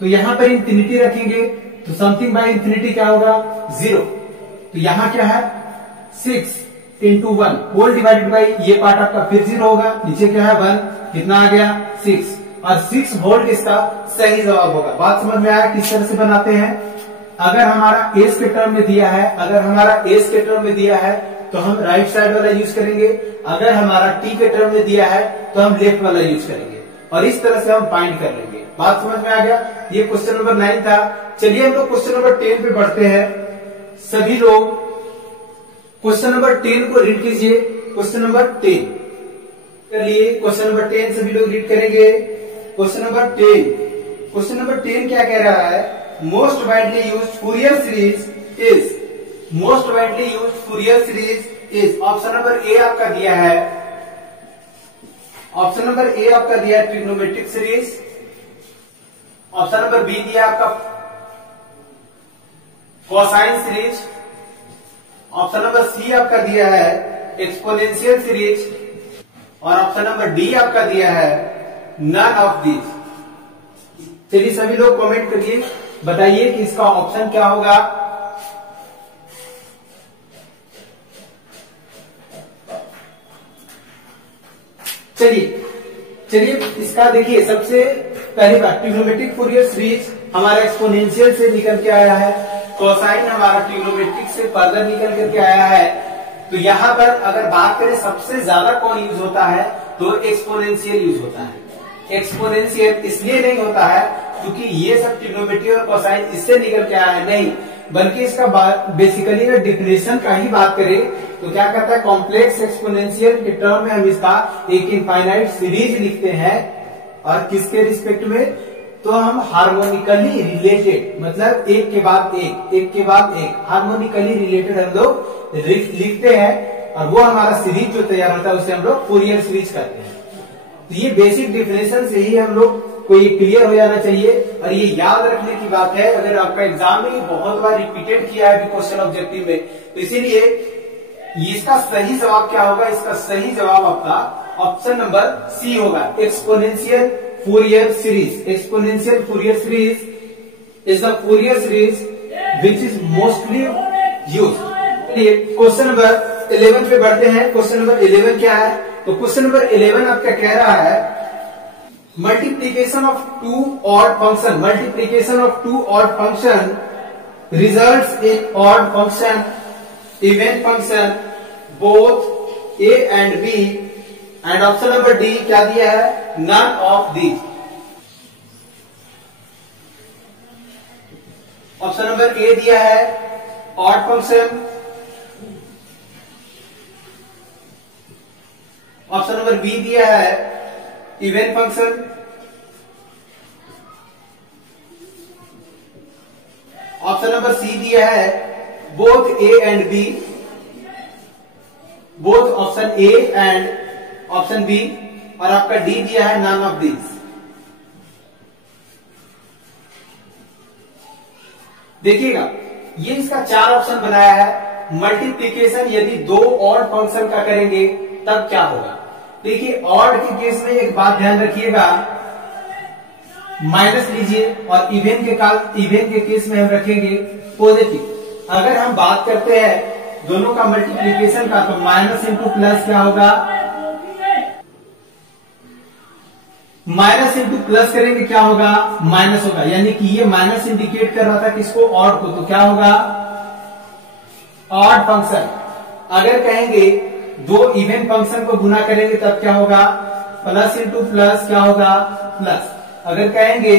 तो यहां पर इंफिनिटी रखेंगे तो समथिंग बाई इंफिनिटी क्या होगा, 0। तो यहां क्या है 6 इंटू 1 होल डिवाइडेड बाई, ये पार्ट आपका फिर 0 होगा, नीचे क्या है 1, कितना आ गया 6, और 6 होल इसका सही जवाब होगा। बात समझ में आया किस तरह से बनाते हैं। अगर हमारा एस के टर्म में दिया है, अगर हमारा एस के टर्म में दिया है तो हम राइट साइड वाला यूज करेंगे, अगर हमारा टी के टर्म में दिया है तो हम लेफ्ट वाला यूज करेंगे, और इस तरह से हम फाइंड कर लेंगे। बात समझ में आ गया, ये क्वेश्चन नंबर 9 था। चलिए हम लोग क्वेश्चन नंबर 10 पे बढ़ते हैं। सभी लोग क्वेश्चन नंबर 10 को रीड कीजिए, क्वेश्चन नंबर 10 चलिए क्वेश्चन नंबर 10 सभी लोग रीड करेंगे। क्वेश्चन नंबर 10, क्वेश्चन नंबर 10 क्या कह रहा है, most widely used Fourier series is, most widely used Fourier series is, option number A आपका दिया है, ऑप्शन नंबर ए आपका दिया है trigonometric series, option number B दिया आपका cosine series, option number C आपका दिया है एक्सपोनेंशियल सीरीज, और ऑप्शन नंबर डी आपका दिया है नन ऑफ दीज। चलिए सभी लोग कमेंट करिए, बताइए कि इसका ऑप्शन क्या होगा। चलिए इसका देखिए, सबसे पहली बात ट्रिग्नोमेट्रिक फूरियर सीरीज हमारा एक्सपोनेंशियल से निकल के आया है, कोसाइन हमारा ट्रिग्नोमेट्रिक से फर्दर निकल करके आया है। तो यहाँ पर अगर बात करें सबसे ज्यादा कौन यूज होता है, तो एक्सपोनेंशियल यूज होता है। एक्सपोनेंशियल इसलिए नहीं होता है क्योंकि ये सब ट्रिग्नोमेट्री और कोसाइन इससे निकल के आया है, नहीं, बल्कि इसका बेसिकली अगर डिफिनेशन का ही बात करें तो क्या कहता है, कॉम्प्लेक्स एक्सपोनेंशियल के टर्म में हम इसका एक इनफाइनाइट सीरीज लिखते हैं, और किसके रिस्पेक्ट में, तो हम हार्मोनिकली रिलेटेड, मतलब एक के बाद एक हार्मोनिकली रिलेटेड हम लोग लिखते हैं, और वो हमारा सीरीज जो तैयार होता है उसे हम लोग फूरियर सीरीज कहते हैं। तो ये बेसिक डिफिनेशन से ही हम लोग को ये क्लियर हो जाना चाहिए, और ये याद रखने की बात है। अगर आपका एग्जाम में बहुत बार रिपीटेड किया है क्वेश्चन ऑब्जेक्टिव में, तो इसीलिए इसका सही जवाब क्या होगा, इसका सही जवाब आपका ऑप्शन नंबर सी होगा, exponential Fourier series. Exponential Fourier series is the Fourier series which is mostly used. Question number 11 पे बढ़ते हैं। क्वेश्चन नंबर 11 क्या है, तो क्वेश्चन नंबर 11 आपका कह रहा है multiplication of two odd function, multiplication of two odd function results in odd function, even function both a and b, and option number D क्या दिया है, none of these। Option number A दिया है odd function, option number B दिया है even function. Option number C दिया है both A and B, both option A and option B, और आपका डी दिया है नन ऑफ दीज। देखिएगा ये इसका 4 ऑप्शन बनाया है। मल्टीप्लीकेशन यदि 2 ऑड फंक्शन का करेंगे तब क्या होगा। देखिए ऑड के केस में एक बात ध्यान रखिएगा, माइनस लीजिए, और इवन के केस में हम रखेंगे पॉजिटिव। अगर हम बात करते हैं दोनों का मल्टीप्लीकेशन का तो माइनस इंटू प्लस क्या होगा, माइनस इंटू प्लस करेंगे क्या होगा, माइनस होगा। यानी कि ये माइनस इंडिकेट कर रहा था किसको, ऑड को, तो क्या होगा ऑड फंक्शन। अगर कहेंगे 2 इवन फंक्शन को गुना करेंगे तब क्या होगा, प्लस इंटू प्लस क्या होगा प्लस। अगर कहेंगे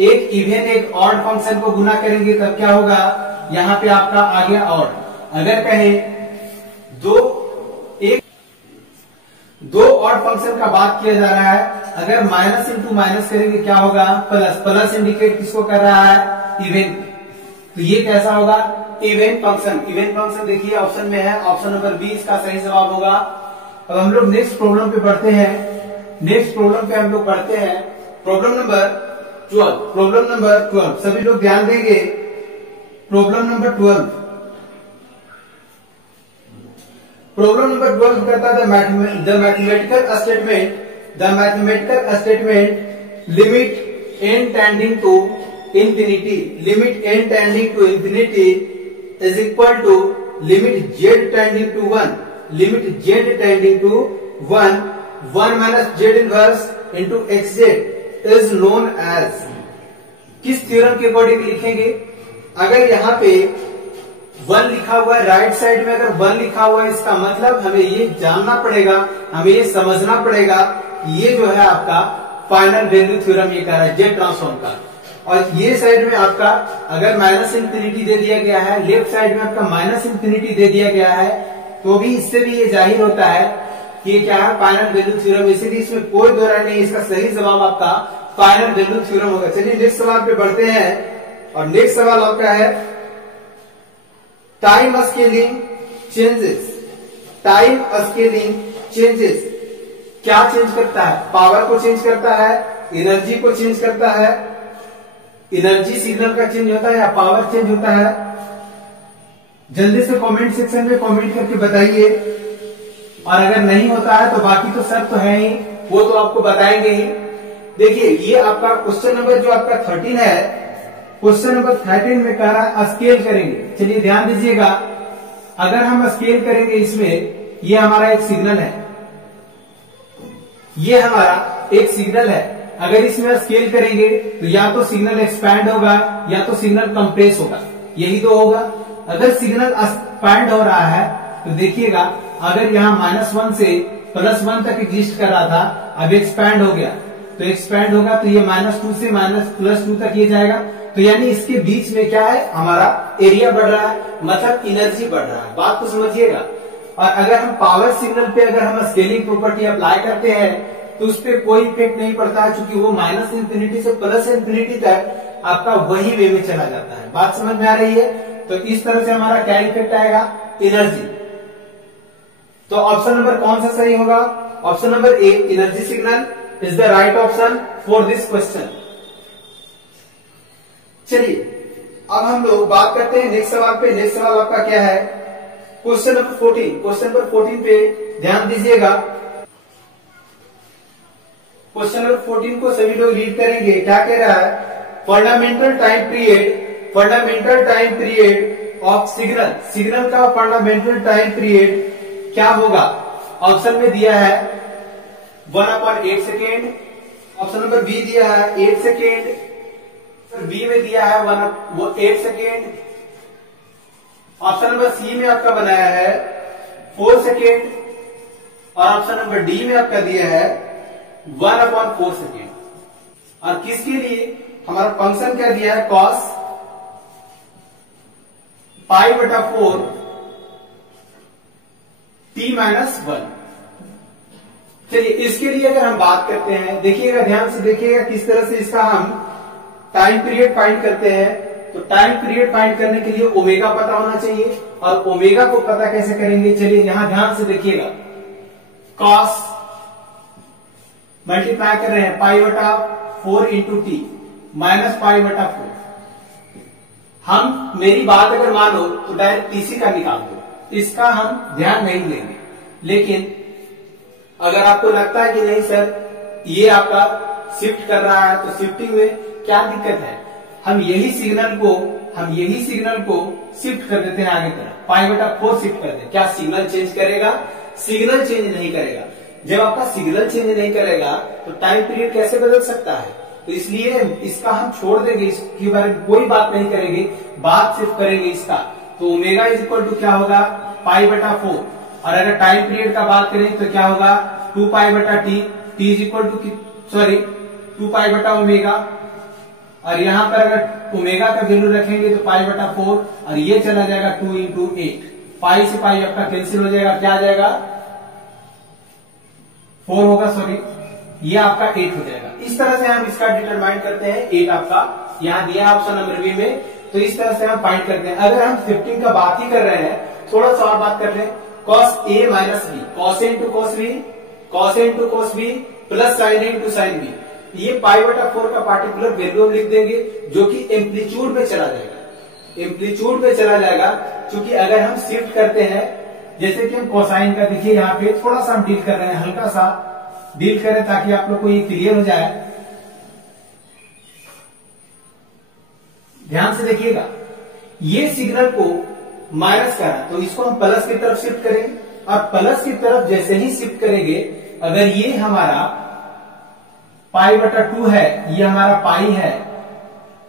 एक इवन एक ऑड फंक्शन को गुना करेंगे तब क्या होगा, यहां पे आपका आ गया ऑड। अगर कहें दो ऑड फंक्शन का बात किया जा रहा है, अगर माइनस इंटू माइनस करेंगे क्या होगा प्लस। प्लस इंडिकेट किसको कर रहा है, इवन। तो ये कैसा होगा, इवन फंक्शन। इवन फंक्शन देखिए ऑप्शन में है, ऑप्शन नंबर 20 का सही जवाब होगा। अब हम लोग नेक्स्ट प्रॉब्लम पे बढ़ते हैं। नेक्स्ट प्रॉब्लम पे हम लोग पढ़ते हैं प्रॉब्लम नंबर 12। प्रॉब्लम नंबर 12 सभी लोग ध्यान देंगे। प्रॉब्लम नंबर 12, प्रॉब्लम नंबर 12 कहता है the mathematical statement limit n tending to infinity, limit n tending to infinity is equal to limit z tending to 1, limit z tending to 1 minus z inverse into xz is known as. किस theorem के according लिखेंगे। अगर यहाँ पे 1 लिखा हुआ है, right side में अगर 1 लिखा हुआ है, इसका मतलब हमें ये जानना पड़ेगा, हमें ये समझना पड़ेगा, ये जो है आपका फाइनल वैल्यू थ्योरम ये कह रहा है जेड ट्रांसफॉर्म का। और ये साइड में आपका अगर माइनस इंफिनिटी दे दिया गया है, लेफ्ट साइड में आपका माइनस इंफिनिटी दे दिया गया है, तो भी इससे भी ये जाहिर होता है कि ये क्या है फाइनल वैल्यू थ्योरम। इसीलिए इसमें कोई दो राय नहीं, इसका सही जवाब आपका फाइनल वैल्यू थ्योरम होगा। चलिए नेक्स्ट सवाल पे बढ़ते हैं, और नेक्स्ट सवाल आपका है time scaling changes. Time scaling changes क्या चेंज करता है, पावर को चेंज करता है, एनर्जी को चेंज करता है, एनर्जी सिग्नल का चेंज होता है या पावर चेंज होता है। जल्दी से कमेंट सेक्शन में कमेंट करके बताइए, और अगर नहीं होता है तो बाकी तो सब तो है ही, वो तो आपको बताएंगे ही। देखिए ये आपका क्वेश्चन नंबर जो आपका 13 है, क्वेश्चन नंबर 13 में कह रहा है स्केल करेंगे। चलिए ध्यान दीजिएगा, अगर हम स्केल करेंगे इसमें, ये हमारा एक सिग्नल है, ये हमारा एक सिग्नल है। अगर इसमें स्केल करेंगे तो या तो सिग्नल एक्सपैंड होगा या तो सिग्नल कंप्रेस होगा, यही तो होगा। अगर सिग्नल एक्सपैंड हो रहा है तो देखिएगा, अगर यहाँ -1 से +1 तक एग्जिस्ट कर रहा था, अब एक्सपैंड हो गया, तो एक्सपैंड होगा तो ये -2 से +2 तक ये जाएगा। तो यानी इसके बीच में क्या है, हमारा एरिया बढ़ रहा है, मतलब एनर्जी बढ़ रहा है। बात को समझिएगा। और अगर हम पावर सिग्नल पे अगर हम स्केलिंग प्रॉपर्टी अप्लाई करते हैं तो उस पर कोई इफेक्ट नहीं पड़ता है, क्योंकि वो -इंफिनिटी से +इंफिनिटी तक आपका वही वे में चला जाता है। बात समझ में आ रही है। तो इस तरह से हमारा क्या इफेक्ट आएगा, एनर्जी। तो ऑप्शन नंबर कौन सा सही होगा, option number A, energy signal is the right option for this question. चलिए अब हम लोग बात करते हैं नेक्स्ट सवाल पे। नेक्स्ट सवाल आपका क्या है, क्वेश्चन नंबर 14। क्वेश्चन नंबर 14 पे ध्यान दीजिएगा। क्वेश्चन नंबर 14 को सभी लोग रीड करेंगे। क्या कह रहा है, fundamental time period of signal. Signal का फंडामेंटल टाइम पीरियड क्या होगा। ऑप्शन में दिया है 1/8 सेकेंड, ऑप्शन नंबर बी दिया है 8 सेकेंड, बी में दिया है 8 सेकेंड, ऑप्शन नंबर सी में आपका बनाया है 4 सेकेंड, और ऑप्शन नंबर डी में आपका दिया है 1/4 सेकेंड। और किसके लिए, हमारा फंक्शन क्या दिया है, cos π/4 t-1। चलिए इसके लिए अगर हम बात करते हैं, देखिएगा ध्यान से देखिएगा किस तरह से इसका हम टाइम पीरियड फाइंड करते हैं। तो टाइम पीरियड फाइंड करने के लिए ओमेगा पता होना चाहिए, और ओमेगा को पता कैसे करेंगे, चलिए यहां ध्यान से देखिएगा। कॉस मल्टीप्लाई कर रहे हैं पाई बटा 4 इंटू टी माइनस पाई बटा 4। हम मेरी बात अगर मानो तो डायरेक्ट टीसी का निकाल दो, इसका हम ध्यान नहीं देंगे। लेकिन अगर आपको लगता है कि नहीं सर ये आपका शिफ्ट कर रहा है, तो शिफ्टिंग में क्या दिक्कत है, हम यही सिग्नल को शिफ्ट कर देते हैं आगे तरफ, पाई बटा 4 शिफ्ट कर दें। क्या सिग्नल चेंज करेगा? सिग्नल चेंज नहीं करेगा। जब आपका सिग्नल चेंज नहीं करेगा तो टाइम पीरियड कैसे बदल सकता है? तो इसलिए इसका हम छोड़ देंगे, इसके बारे में कोई बात नहीं करेंगे, बात सिर्फ करेंगे इसका। तो ओमेगा इज इक्वल टू क्या होगा, पाई बटा 4। और अगर टाइम पीरियड का बात करें तो क्या होगा, 2 पाई बटा t, t is equal to 2 pi बटा ओमेगा। और यहां पर अगर ओमेगा का वैल्यू रखेंगे तो पाई बटा 4, और ये चला जाएगा 2 इंटू 8। पाई से पाई आपका कैंसिल हो जाएगा, क्या आ जाएगा 4 होगा, सॉरी ये आपका 8 हो जाएगा। इस तरह से हम इसका डिटरमाइन करते हैं, 8 आपका यहां दिया ऑप्शन नंबर बी में। तो इस तरह से हम फाइंड करते हैं। अगर हम शिफ्टिंग का बात ही कर रहे हैं, थोड़ा सा और बात कर रहे हैं, cos A minus B, cos A into cos B, cos A into cos B plus sine A into sine B. ये पाई बटा 4 का पार्टिकुलर वैल्यू हम लिख देंगे, जो कि एम्पलीट्यूड में चला जाएगा, एम्पलीट्यूड में चला जाएगा। क्योंकि अगर हम शिफ्ट करते हैं, जैसे कि हम कोसाइन का देखिए यहाँ पे थोड़ा सा हम डील कर रहे हैं, हल्का सा डील करें ताकि आप लोग को ये क्लियर हो जाए। ध्यान से देखिएगा, ये सिग्नल को माइनस करा तो इसको हम प्लस की तरफ शिफ्ट करेंगे, और प्लस की तरफ जैसे ही शिफ्ट करेंगे, अगर ये हमारा पाई बटा 2 है, ये हमारा पाई है,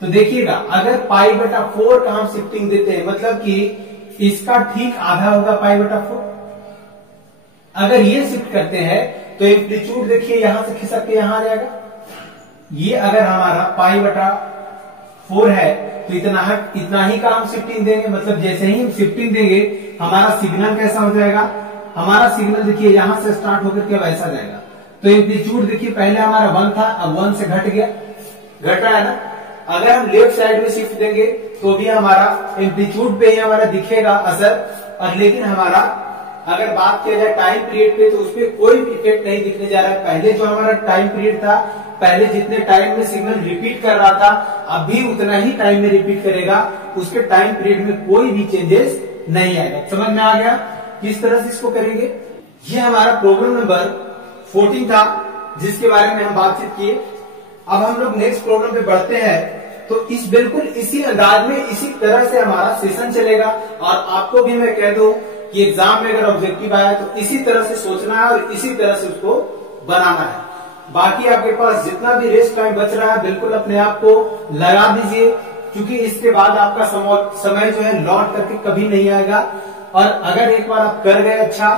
तो देखिएगा अगर पाई बटा 4 का हम शिफ्टिंग देते हैं, मतलब कि इसका ठीक आधा होगा पाई बटा 4। अगर ये शिफ्ट करते हैं तो एम्पलीट्यूड देखिए यहां से खिसक के यहां आ जाएगा। ये अगर हमारा पाई बटा 4 है तो इतना ही का हम शिफ्टिंग देंगे, मतलब जैसे ही हम शिफ्टिंग देंगे हमारा सिग्नल कैसा हो जाएगा, हमारा सिग्नल देखिए यहां से स्टार्ट होकर के वैसा जाएगा। तो एम्पलीट्यूड देखिए पहले हमारा 1 था, अब 1 से घट गया, घट रहा है ना। अगर हम लेफ्ट साइड में शिफ्ट देंगे तो भी हमारा एम्पलीट्यूड पे ही हमारा दिखेगा असर, और लेकिन हमारा अगर बात किया जाए टाइम पीरियड पे तो उसपे कोई इफेक्ट नहीं दिखने जा रहा है। पहले जो हमारा टाइम पीरियड था, पहले जितने टाइम में सिग्नल रिपीट कर रहा था, अभी उतना ही टाइम में रिपीट करेगा, उसके टाइम पीरियड में कोई भी चेंजेस नहीं आएगा। समझ में आ गया किस तरह से इसको करेंगे? ये हमारा प्रॉब्लम नंबर 14 था, जिसके बारे में हम बातचीत किए। अब हम लोग नेक्स्ट प्रॉब्लम पे बढ़ते हैं। तो इस बिल्कुल इसी अंदाज में इसी तरह से हमारा सेशन चलेगा, और आपको भी मैं कह दूं कि एग्जाम में अगर ऑब्जेक्टिव आया तो इसी तरह से सोचना है और इसी तरह से उसको बनाना है। बाकी आपके पास जितना भी रेस्ट टाइम बच रहा है बिल्कुल अपने आप को लगा दीजिए, क्योंकि इसके बाद आपका समय जो है लौट करके कभी नहीं आएगा। और अगर एक बार आप कर गए अच्छा,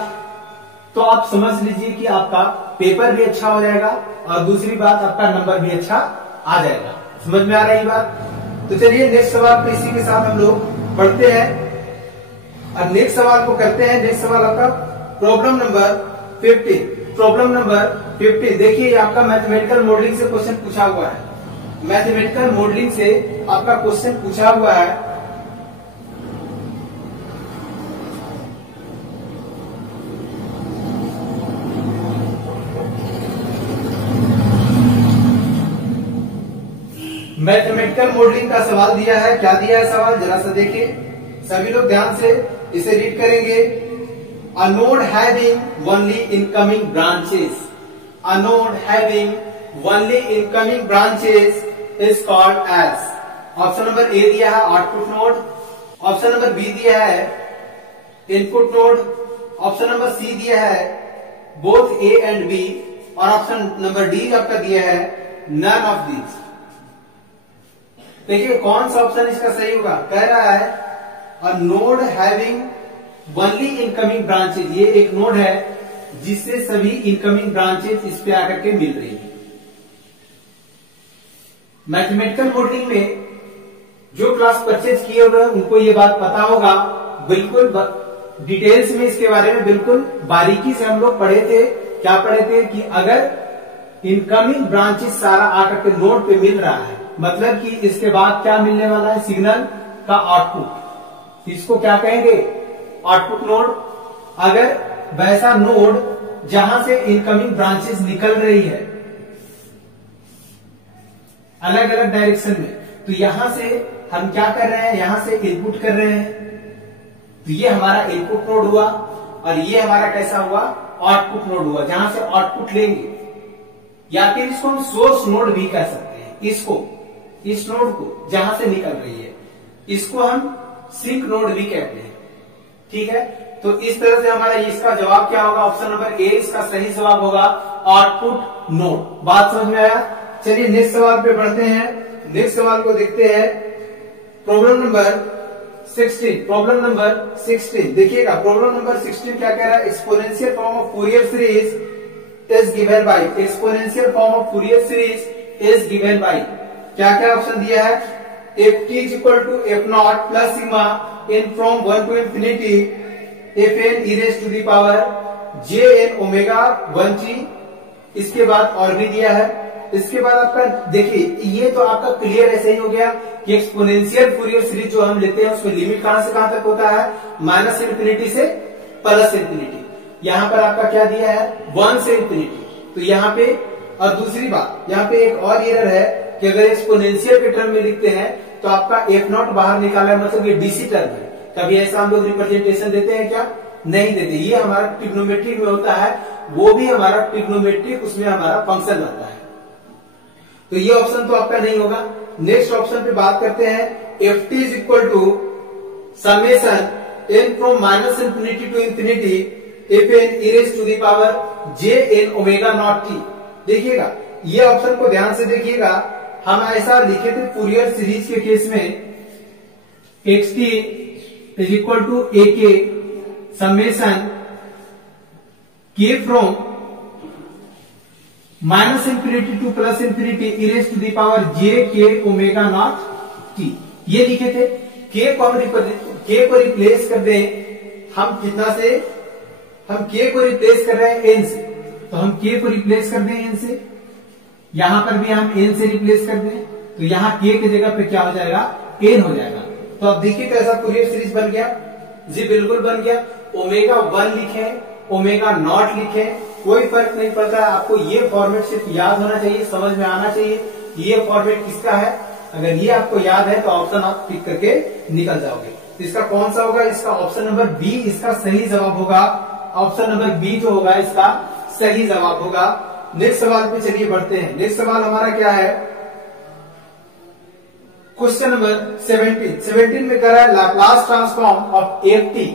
तो आप समझ लीजिए कि आपका पेपर भी अच्छा हो जाएगा, और दूसरी बात आपका नंबर भी अच्छा आ जाएगा। समझ में आ रही बात? तो चलिए नेक्स्ट सवाल पे इसी के साथ हम लोग बढ़ते हैं, और नेक्स्ट सवाल को करते हैं। नेक्स्ट सवाल आपका प्रॉब्लम नंबर 15। प्रॉब्लम नंबर 15 देखिए, आपका मैथमेटिकल मॉडलिंग से क्वेश्चन पूछा हुआ है। मैथमेटिकल मॉडलिंग से आपका क्वेश्चन पूछा हुआ है। मैथमेटिकल मॉडलिंग का सवाल दिया है। क्या दिया है सवाल, जरा सा देखिए, सभी लोग ध्यान से इसे रीड करेंगे। A node having only incoming branches, a node having only incoming branches is called as। Option number A दिया है output node, option number B दिया है input node, option number C दिया है बोथ ए एंड बी, और option number D आपका दिया है नन ऑफ दीज। देखिए कौन सा ऑप्शन इसका सही होगा। कह रहा है a node having only incoming branches, ये एक नोड है जिससे सभी इनकमिंग ब्रांचेज इस पे आकर के मिल रही है। मैथमेटिकल मॉडलिंग में जो क्लास परचेज किए हुए हैं उनको ये बात पता होगा, बिल्कुल डिटेल्स में इसके बारे में बिल्कुल बारीकी से हम लोग पढ़े थे, क्या पढ़े थे कि अगर इनकमिंग ब्रांचेस सारा आकर के नोड पे मिल रहा है, मतलब कि इसके बाद क्या मिलने वाला है, सिग्नल का आउटपुट, इसको क्या कहेंगे, आउटपुट नोड। अगर वैसा नोड जहां से इनकमिंग ब्रांचेस निकल रही है अलग अलग डायरेक्शन में, तो यहां से हम क्या कर रहे हैं, यहां से इनपुट कर रहे हैं, तो ये हमारा इनपुट नोड हुआ, और ये हमारा कैसा हुआ, आउटपुट नोड हुआ, जहां से आउटपुट लेंगे, या फिर इसको हम सोर्स नोड भी कह सकते हैं। इसको, इस नोड को जहां से निकल रही है, इसको हम सिंक नोड भी कहते हैं। ठीक है, तो इस तरह से हमारा इसका जवाब क्या होगा, ऑप्शन नंबर ए इसका सही जवाब होगा, आउटपुट नोड। बात समझ में आया? चलिए नेक्स्ट सवाल पे बढ़ते हैं। नेक्स्ट सवाल को देखते हैं, प्रॉब्लम नंबर 16। प्रॉब्लम नंबर 16 देखिएगा, प्रॉब्लम नंबर 16 क्या कह रहा है, exponential form of Fourier series is given by, exponential form of Fourier series is given by, क्या क्या ऑप्शन दिया है, f t is equal to f naught plus sigma n from 1 to infinity f n e raise to the power j n omega 1t। इसके बाद और भी दिया है। इसके बाद आपका देखिए, ये तो आपका क्लियर ऐसे ही हो गया कि एक्सपोनेंशियल फूरियर सीरीज जो हम लेते हैं उसमें लिमिट कहां से कहां तक होता है, माइनस इंफिनिटी से प्लस इंफिनिटी। यहां पर आपका क्या दिया है, 1 से इंफिनिटी, तो यहाँ पे, और दूसरी बात यहाँ पे एक और एरर है कि अगर एक्सपोनेंशियल के टर्म में लिखते हैं तो आपका एफ नॉट बाहर निकाला है, मतलब ये डीसी टर्म है। कभी ऐसा हम लोग रिप्रेजेंटेशन देते हैं क्या, नहीं देते। ये हमारा ट्रिग्नोमेट्रिक में होता है, वो भी हमारा ट्रिग्नोमेट्रिक, उसमें हमारा फंक्शन रहता है, तो ये ऑप्शन तो आपका नहीं होगा। नेक्स्ट ऑप्शन पे बात करते हैं, f t is equal to summation n from minus infinity to infinity f n e raise to the power j n omega naught t. देखिएगा, ये ऑप्शन को ध्यान से देखिएगा, हम ऐसा लिखे थे फूरियर सीरीज के केस में, x t is equal to a k summation k from minus infinity to plus infinity e raise to the power j k omega naught T, ये लिखे थे। के को रिप्लेस कर दें हम कितना से, हम के को रिप्लेस कर रहे हैं एन से, तो हम के को रिप्लेस कर दें एन से, यहां पर भी हम एन से रिप्लेस कर दें, तो यहां के की जगह पे क्या हो जाएगा, एन हो जाएगा। तो अब देखिए कैसा फूरियर सीरीज बन गया, जी बिल्कुल बन गया। ओमेगा 1 लिखे, ओमेगा नॉट लिखे, कोई फर्क नहीं पड़ता, आपको ये फॉर्मेट सिर्फ याद होना चाहिए, समझ में आना चाहिए ये फॉर्मेट किसका है। अगर ये आपको याद है तो ऑप्शन आप टिक करके निकल जाओगे। तो इसका कौन सा होगा, इसका ऑप्शन नंबर बी इसका सही जवाब होगा। ऑप्शन नंबर बी जो होगा इसका सही जवाब होगा। नेक्स्ट सवाल पे चलिए बढ़ते हैं। नेक्स्ट सवाल हमारा क्या है, क्वेश्चन नंबर 17 में कह रहा है Laplace transform of f t,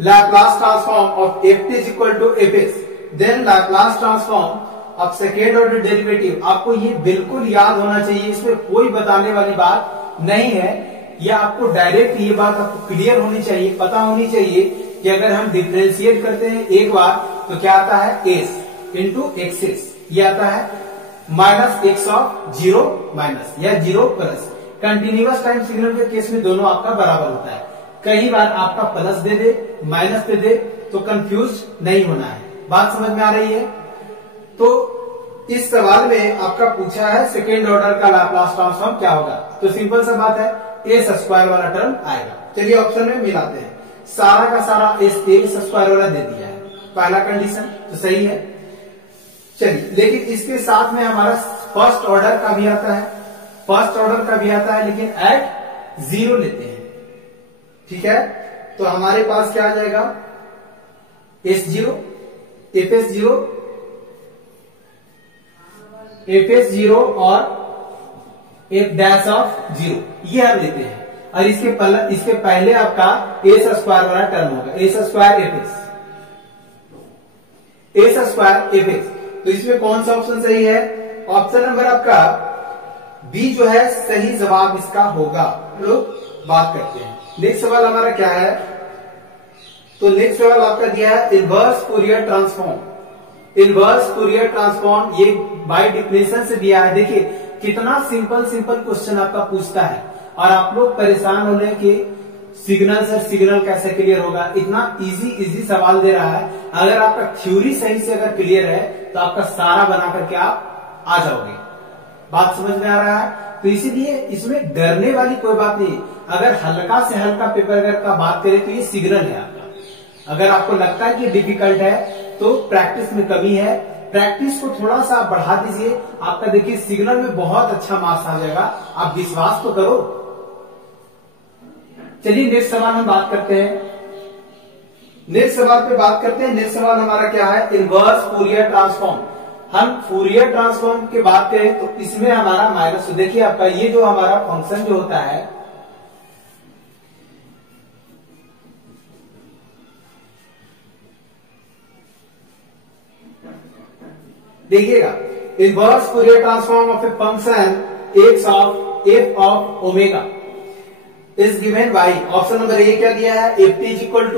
Laplace transform of f t is equal to f s, then Laplace transform of second order derivative. आपको ये बिल्कुल याद होना चाहिए, इसमें कोई बताने वाली बात नहीं है, ये आपको डायरेक्ट ये बात आपको क्लियर होनी चाहिए, पता होनी चाहिए कि अगर हम डिफरेंशिएट करते हैं एक बार तो क्या आता है, एस इंटू एक्सेस, ये आता है minus x of zero minus या zero plus. Continuous time signal के केस में दोनों आपका बराबर होता है, कई बार आपका प्लस दे दे माइनस दे दे तो कंफ्यूज नहीं होना है। बात समझ में आ रही है? तो इस सवाल में आपका पूछा है सेकेंड ऑर्डर का लैप्लास ट्रांसफॉर्म क्या होगा, तो सिंपल सा बात है, ए स्क्वायर वाला टर्म आएगा। चलिए ऑप्शन में मिलाते हैं, सारा का सारा ए स्क्वायर वाला दे दिया है, पहला कंडीशन तो सही है। चलिए, लेकिन इसके साथ में हमारा फर्स्ट ऑर्डर का भी आता है, फर्स्ट ऑर्डर का भी आता है, लेकिन एट जीरो लेते हैं। ठीक है, तो हमारे पास क्या आ जाएगा, S zero, F S zero, F S zero और एफ डैश ऑफ जीरो, ये हम लेते हैं। और इसके पहले आपका एस स्क्वायर वाला टर्म होगा, S square F S, S square F s. तो इसमें कौन सा ऑप्शन सही है, ऑप्शन नंबर आपका बी जो है सही जवाब इसका होगा। लोग बात करते हैं। नेक्स्ट सवाल हमारा क्या है, तो नेक्स्ट सवाल आपका दिया है inverse Fourier transform. Inverse Fourier transform ये बाय डेफिनेशन से दिया है। देखिए कितना सिंपल क्वेश्चन आपका पूछता है, और आप लोग परेशान होने की सिग्नल सर सिग्नल कैसे क्लियर होगा, इतना इजी सवाल दे रहा है। अगर आपका थ्योरी सही से अगर क्लियर है तो आपका सारा बना करके आप आ जाओगे। बात समझ में आ रहा है? तो इसीलिए इसमें डरने वाली कोई बात नहीं। अगर हल्का से हल्का पेपर अगर का बात करें तो ये सिग्नल है आपका। अगर आपको लगता है कि डिफिकल्ट है तो प्रैक्टिस में कमी है, प्रैक्टिस को थोड़ा सा आप बढ़ा दीजिए, आपका देखिए सिग्नल में बहुत अच्छा मार्क्स आ जाएगा। आप विश्वास तो करो। चलिए नेक्स्ट सवाल हम बात करते हैं। नेक्स्ट सवाल पे बात करते हैं। नेक्स्ट सवाल हमारा क्या है, इनवर्स फूरियर ट्रांसफॉर्म। हम फूरियर ट्रांसफॉर्म की बात करें तो इसमें हमारा माइनस, तो देखिए आपका ये जो हमारा फंक्शन जो होता है, देखिएगा inverse Fourier transform of a function f of omega is given by, option number A क्या दिया है, f t is equal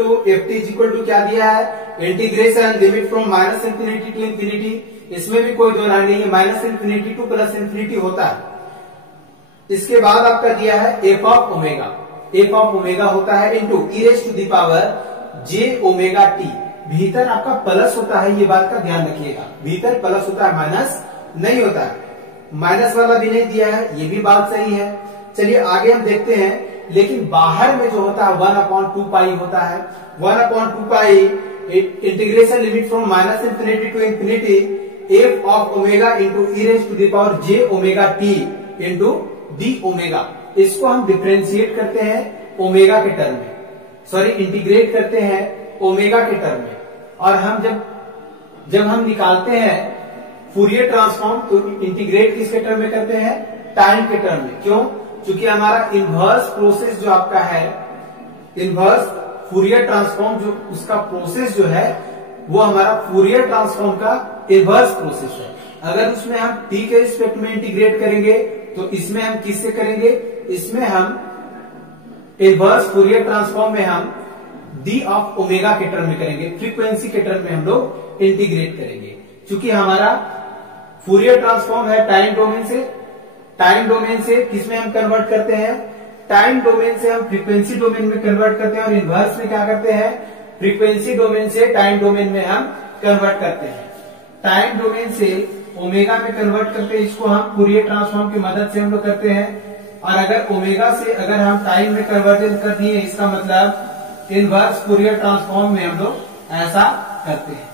to क्या दिया है, integration limit from minus infinity to infinity. इसमें भी कोई दो राय नहीं है, minus infinity to plus infinity होता है। इसके बाद आपका दिया है एफ ऑफ ओमेगा होता है into e raise to the power j omega t. भीतर आपका प्लस होता है, ये बात का ध्यान रखिएगा, भीतर प्लस होता है, माइनस नहीं होता है। माइनस वाला भी नहीं दिया है, ये भी बात सही है। चलिए आगे हम देखते हैं। लेकिन बाहर में जो होता है 1/2 पाई होता है, 1/2 pi integration limit from minus infinity to infinity f of omega into e raise to the power j omega t into d omega. इसको हम डिफ्रेंशिएट करते हैं ओमेगा के टर्म में, सॉरी इंटीग्रेट करते हैं ओमेगा के टर्म में। और हम जब हम निकालते हैं फूरियर ट्रांसफॉर्म तो इंटीग्रेट किसके टर्म में करते हैं, टाइम के टर्म में। क्यों? क्योंकि हमारा इनवर्स प्रोसेस जो आपका है, इनवर्स फूरियर ट्रांसफॉर्म जो उसका प्रोसेस जो है वो हमारा फूरियर ट्रांसफॉर्म का इनवर्स प्रोसेस है। अगर उसमें हम टी के रिस्पेक्ट में इंटीग्रेट करेंगे तो इसमें हम किससे करेंगे, इसमें हम इनवर्स फूरियर ट्रांसफॉर्म में हम डी ऑफ ओमेगा के टर्म में करेंगे, फ्रीक्वेंसी के टर्म में हम लोग इंटीग्रेट करेंगे। क्योंकि हमारा फूरियर ट्रांसफॉर्म है टाइम डोमेन से किसमें हम कन्वर्ट करते हैं, टाइम डोमेन से हम फ्रीक्वेंसी डोमेन में कन्वर्ट करते हैं। और इनवर्स में क्या करते हैं, फ्रीक्वेंसी डोमेन से टाइम डोमेन में हम कन्वर्ट करते हैं। टाइम डोमेन से ओमेगा में कन्वर्ट करते हैं, इसको हम फूरियर ट्रांसफॉर्म की मदद से हम लोग करते हैं। और अगर ओमेगा से अगर हम टाइम में कन्वर्जन कर दिए, इसका मतलब इनवर्स फूरियर ट्रांसफॉर्म में हम लोग ऐसा करते हैं।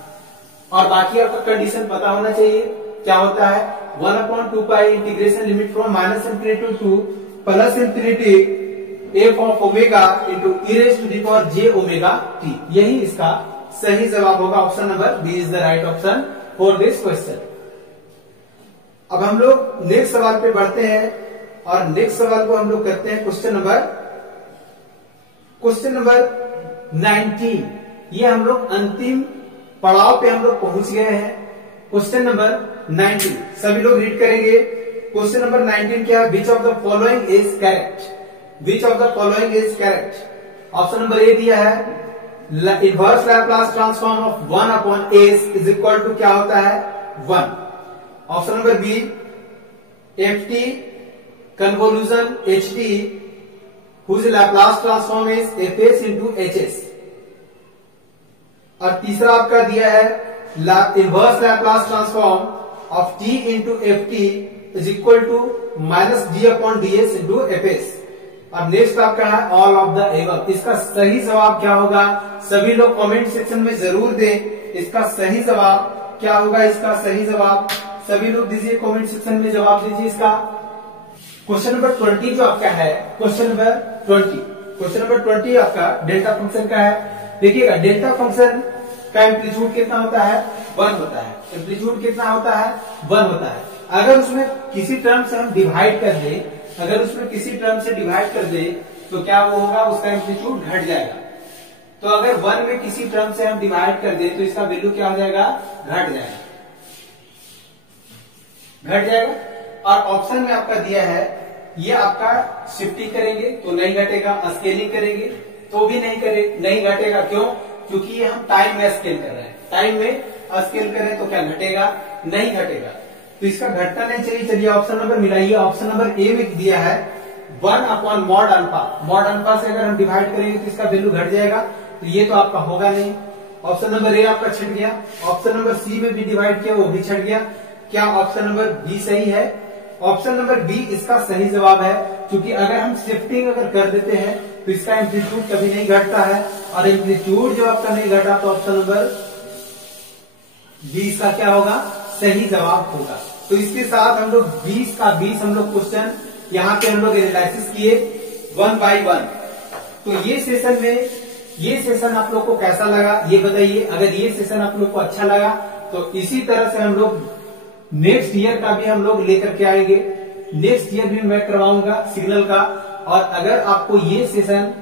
और बाकी आपका कंडीशन पता होना चाहिए, क्या होता है 1/2 pi integration limit from minus infinity to plus infinity f of omega into e raise to the power j omega t. यही इसका सही जवाब होगा। Option number B is the right option for this question. अब हम लोग next सवाल पे बढ़ते हैं और नेक्स्ट सवाल को हम लोग करते हैं क्वेश्चन नंबर 19। ये हम लोग अंतिम पड़ाव पे हम लोग पहुंच गए हैं। क्वेश्चन नंबर 19 सभी लोग रीड करेंगे। क्वेश्चन नंबर 19 क्या है, which of the following is correct, which of the following is correct. Option number A दिया है inverse Laplace transform of 1/s is equal to क्या होता है 1। Option number B f t convolution h t whose Laplace transform is f s into h s. और तीसरा आपका दिया है inverse Laplace transform of t into f t is equal to minus d upon D S into f S. और next आपका है all of the above. इसका सही जवाब क्या होगा, सभी लोग कमेंट सेक्शन में जरूर दें। इसका सही जवाब क्या होगा, इसका सही जवाब सभी लोग दीजिए, कमेंट सेक्शन में जवाब दीजिए इसका। क्वेश्चन नंबर 20 जो आपका है, क्वेश्चन नंबर 20 आपका डेल्टा फंक्शन का है। देखिएगा डेल्टा फंक्शन का एम्पलीट्यूड कितना होता है 1 होता है। एम्पलीट्यूड कितना होता है 1 होता है। अगर उसमें किसी टर्म से हम डिवाइड कर दे, अगर उसमें किसी टर्म से डिवाइड कर दे तो क्या वो होगा, उसका एम्पलीट्यूड घट जाएगा। तो अगर 1 में किसी टर्म से हम डिवाइड कर दे तो इसका वैल्यू क्या हो जाएगा, घट जाएगा। और ऑप्शन में आपका दिया है, ये आपका शिफ्टिंग करेंगे तो नहीं घटेगा, स्केलिंग करेंगे तो भी नहीं घटेगा। क्यों? क्योंकि ये हम टाइम में स्केल कर रहे हैं, टाइम में स्केल कर रहे हैं तो क्या घटेगा, नहीं घटेगा। तो इसका घटना नहीं चाहिए। चलिए ऑप्शन नंबर मिलाइए। ऑप्शन नंबर ए में दिया है 1/mod अल्फा। मॉड अल्फा से अगर हम डिवाइड करेंगे तो इसका वैल्यू घट जाएगा, तो ये तो आपका होगा नहीं। ऑप्शन नंबर ए आपका छट गया। ऑप्शन नंबर सी में भी डिवाइड किया, वो भी छट गया। क्या ऑप्शन नंबर बी सही है? ऑप्शन नंबर बी इसका सही जवाब है, क्योंकि अगर हम शिफ्टिंग अगर कर देते हैं तो इसका एम्पलीट्यूड कभी नहीं घटता है, और एम्पलीट्यूड जब आपका नहीं घटा तो ऑप्शन नंबर बी इसका क्या होगा? सही जवाब होगा। तो इसके साथ हम लोग 20 का 20 हम लोग क्वेश्चन यहाँ पे हम लोग एनालिसिस किए 1 by 1। तो ये सेशन आप लोग को कैसा लगा ये बताइए। अगर ये सेशन आप लोग को अच्छा लगा तो इसी तरह से हम लोग नेक्स्ट ईयर का भी हम लोग लेकर के आएंगे। नेक्स्ट ईयर भी मैं करवाऊंगा सिग्नल का। और अगर आपको ये सेशन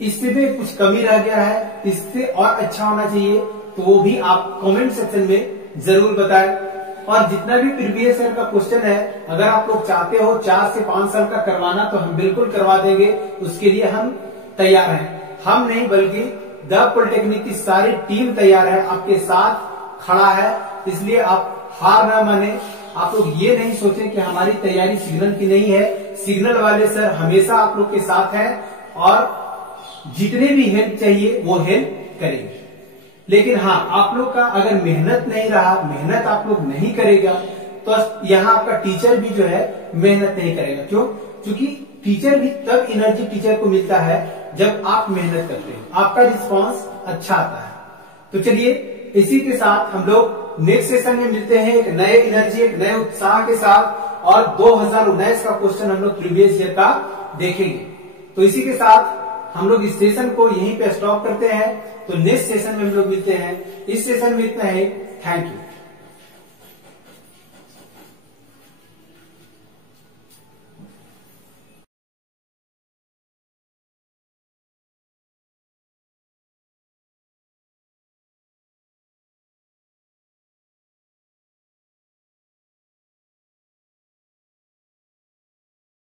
इससे भी कुछ कमी रह गया है, इससे और अच्छा होना चाहिए, तो वो भी आप कमेंट सेक्शन में जरूर बताएं। और जितना भी प्रीवियस ईयर का क्वेश्चन है, अगर आप लोग चाहते हो 4 से 5 साल का करवाना तो हम बिल्कुल करवा देंगे। उसके लिए हम तैयार हैं। हम नहीं बल्कि द पॉलिटेक्निक की सारी टीम तैयार है, आपके साथ खड़ा है। इसलिए आप हार ना माने। आप लोग ये नहीं सोचें कि हमारी तैयारी सिग्नल की नहीं है। सिग्नल वाले सर हमेशा आप लोग के साथ हैं और जितने भी हेल्प चाहिए वो हेल्प करेंगे। लेकिन हाँ, आप लोग का अगर मेहनत नहीं रहा, मेहनत आप लोग नहीं करेगा, तो यहाँ आपका टीचर भी जो है मेहनत नहीं करेगा। क्यों? क्योंकि टीचर भी तब एनर्जी टीचर को मिलता है जब आप मेहनत करते हैं, आपका रिस्पांस अच्छा आता है। तो चलिए इसी के साथ हम लोग नेक्स्ट सेशन में मिलते हैं एक नए एनर्जी, एक नए उत्साह के साथ, और 2019 का क्वेश्चन हम लोग प्रीवियस ईयर का देखेंगे। तो इसी के साथ हम लोग इस सेशन को यहीं पे स्टॉप करते हैं। तो नेक्स्ट सेशन में हम लोग मिलते हैं। इस सेशन में इतना है। Thank you.